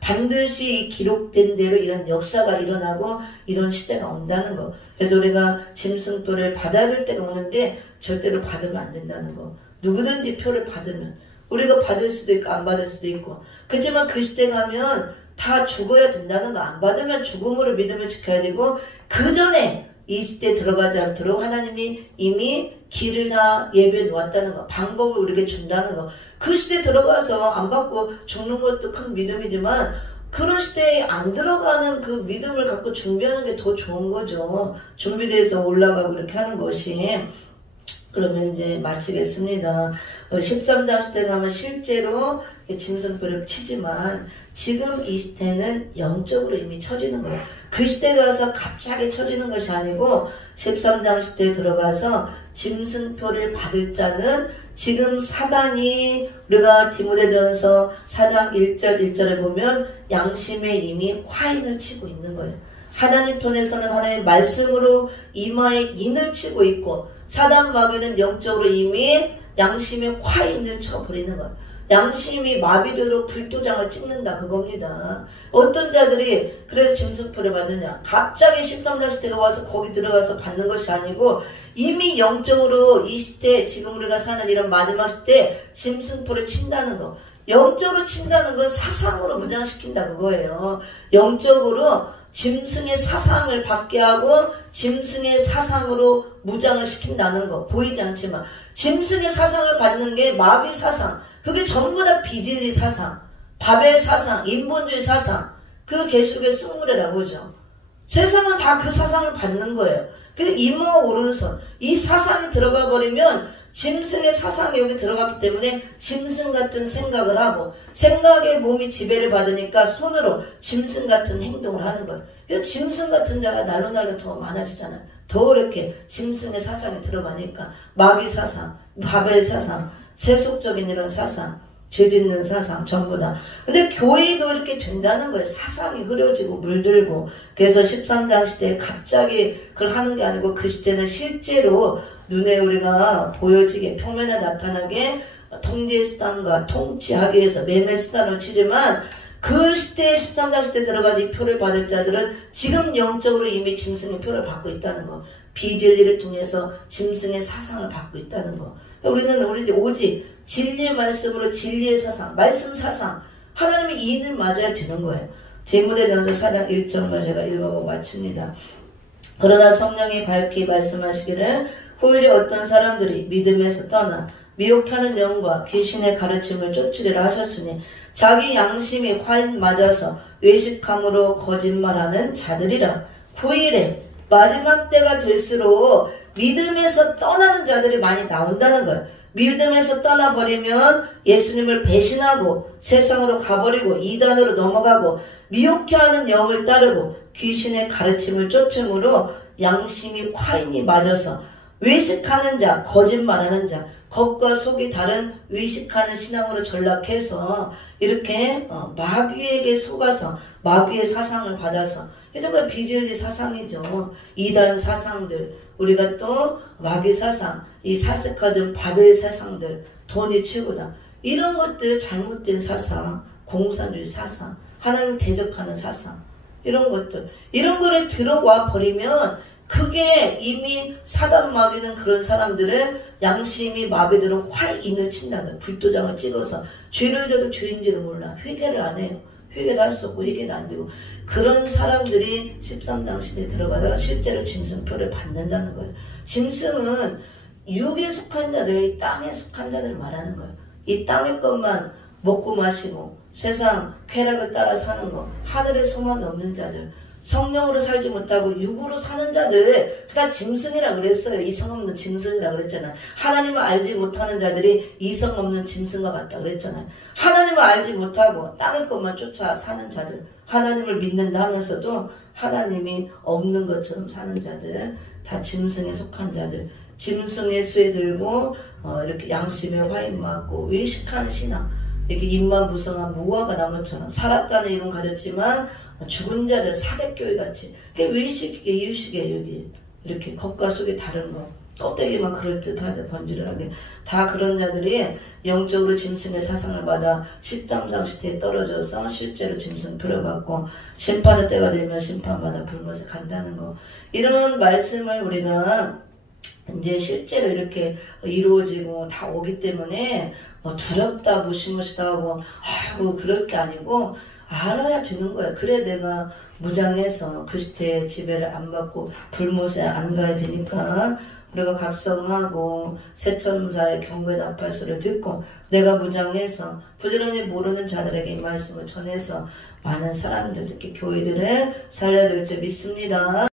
반드시 기록된 대로 이런 역사가 일어나고 이런 시대가 온다는 거. 그래서 우리가 짐승표를 받아야 될 때가 오는데 절대로 받으면 안 된다는 거. 누구든지 표를 받으면 우리가 받을 수도 있고 안 받을 수도 있고 그렇지만 그 시대 가면 다 죽어야 된다는 거. 안 받으면 죽음으로 믿음을 지켜야 되고 그 전에 이 시대에 들어가지 않도록 하나님이 이미 길을 다 예배해 놓았다는 거. 방법을 우리에게 준다는 거. 그 시대에 들어가서 안 받고 죽는 것도 큰 믿음이지만 그런 시대에 안 들어가는 그 믿음을 갖고 준비하는 게 더 좋은 거죠. 준비돼서 올라가고 이렇게 하는 것이. 그러면 이제 마치겠습니다. 13장 시대 가면 실제로 짐승표를 치지만 지금 이 시대는 영적으로 이미 쳐지는 거예요. 그 시대 가서 갑자기 쳐지는 것이 아니고 13장 시대에 들어가서 짐승표를 받을 자는 지금 사단이 우리가 디모데전서 4장 1절 1절에 보면 양심에 이미 화인을 치고 있는 거예요. 하나님 편에서는 하나님의 말씀으로 이마에 인을 치고 있고 사단 마귀는 영적으로 이미 양심에 화인을 쳐버리는 거예요. 양심이 마비되도록 불도장을 찍는다 그겁니다. 어떤 자들이 그래서 짐승표를 받느냐. 갑자기 13장 시대가 와서 거기 들어가서 받는 것이 아니고 이미 영적으로 이 시대 지금 우리가 사는 이런 마지막 시대에 짐승표를 친다는 거. 영적으로 친다는 건 사상으로 무장시킨다 그거예요. 영적으로 짐승의 사상을 받게 하고 짐승의 사상으로 무장을 시킨다는 거. 보이지 않지만 짐승의 사상을 받는 게 마귀 사상. 그게 전부 다 비진리 사상, 바벨 사상, 인본주의 사상. 그 계시록의 숙무래라고 하죠. 세상은 다 그 사상을 받는 거예요. 근데 이모와 오른손 이 사상이 들어가 버리면 짐승의 사상이 여기 들어갔기 때문에 짐승 같은 생각을 하고 생각의 몸이 지배를 받으니까 손으로 짐승 같은 행동을 하는 거예요. 그래서 짐승 같은 자가 날로 더 많아지잖아요. 더 이렇게 짐승의 사상이 들어가니까 마귀 사상, 바벨 사상, 세속적인 이런 사상, 죄짓는 사상 전부 다. 근데 교회도 이렇게 된다는 거예요. 사상이 흐려지고 물들고. 그래서 13장 시대에 갑자기 그걸 하는 게 아니고 그 시대는 실제로 눈에 우리가 보여지게 표면에 나타나게 통제 수단과 통치하기 위해서 매매 수단을 치지만 그 시대에 13장 시대에 들어가서 이 표를 받을 자들은 지금 영적으로 이미 짐승의 표를 받고 있다는 거. 비진리를 통해서 짐승의 사상을 받고 있다는 거. 우리는 오직 진리의 말씀으로 진리의 사상, 말씀 사상, 하나님의 이인을 맞아야 되는 거예요. 디모데전서 4장 1절만 제가 읽어보고 마칩니다. 그러나 성령이 밝히 말씀하시기를 후일에 어떤 사람들이 믿음에서 떠나 미혹하는 영과 귀신의 가르침을 쫓으리라 하셨으니 자기 양심이 화인 맞아서 외식함으로 거짓말하는 자들이라. 9일에 마지막 때가 될수록 믿음에서 떠나는 자들이 많이 나온다는 거예요. 믿음에서 떠나버리면 예수님을 배신하고 세상으로 가버리고 이단으로 넘어가고 미혹해 하는 영을 따르고 귀신의 가르침을 쫓음으로 양심이 화인이 맞아서 외식하는 자, 거짓말하는 자, 겉과 속이 다른 외식하는 신앙으로 전락해서 이렇게 마귀에게 속아서 마귀의 사상을 받아서 이런 비진리 사상이죠. 이단 사상들, 우리가 또 마귀 사상, 이 사색화된 바벨 사상들, 돈이 최고다. 이런 것들 잘못된 사상, 공산주의 사상, 하나님 대적하는 사상, 이런 것들, 이런 거를 들어와 버리면 그게 이미 사단 마귀는 그런 사람들의 양심이 마비대로 화인을 친다는 불도장을 찍어서 죄를 져도 죄인지를 몰라. 회개를 안 해요. 회개도 할 수 없고 회개도 안 되고 그런 사람들이 13장 시대에 들어가다가 실제로 짐승표를 받는다는 거예요. 짐승은 육에 속한 자들, 이 땅에 속한 자들을 말하는 거예요. 이 땅의 것만 먹고 마시고 세상 쾌락을 따라 사는 거, 하늘에 소망이 없는 자들, 성령으로 살지 못하고 육으로 사는 자들 다 짐승이라 그랬어요. 이성 없는 짐승이라 그랬잖아요. 하나님을 알지 못하는 자들이 이성 없는 짐승과 같다 그랬잖아요. 하나님을 알지 못하고 땅의 것만 쫓아 사는 자들, 하나님을 믿는다 하면서도 하나님이 없는 것처럼 사는 자들, 다 짐승에 속한 자들, 짐승의 쇠 들고 이렇게 양심에 화인 맞고 외식하는 신앙, 이렇게 입만 무성한 무화과 나무처럼 살았다는 이름 가졌지만 죽은 자들 사대교회 같이 그게 외식이게 이유식이에요. 여기 이렇게 겉과 속이 다른 거 껍데기만 그럴듯하게 번지르하게 다 그런 자들이 영적으로 짐승의 사상을 받아 13장 시대에 떨어져서 실제로 짐승표를 받고 심판의 때가 되면 심판받아 불못에 간다는 거. 이런 말씀을 우리가 이제 실제로 이렇게 이루어지고 다 오기 때문에 두렵다 무시무시다 하고 아이고 그럴 게 아니고 알아야 되는 거야. 그래 내가 무장해서 그 시대에 지배를 안 받고 불못에 안 가야 되니까 우리가 각성하고 세천사의 경배 나팔 소리를 듣고 내가 무장해서 부지런히 모르는 자들에게 이 말씀을 전해서 많은 사람들 특히 교회들을 살려야 될 줄 믿습니다.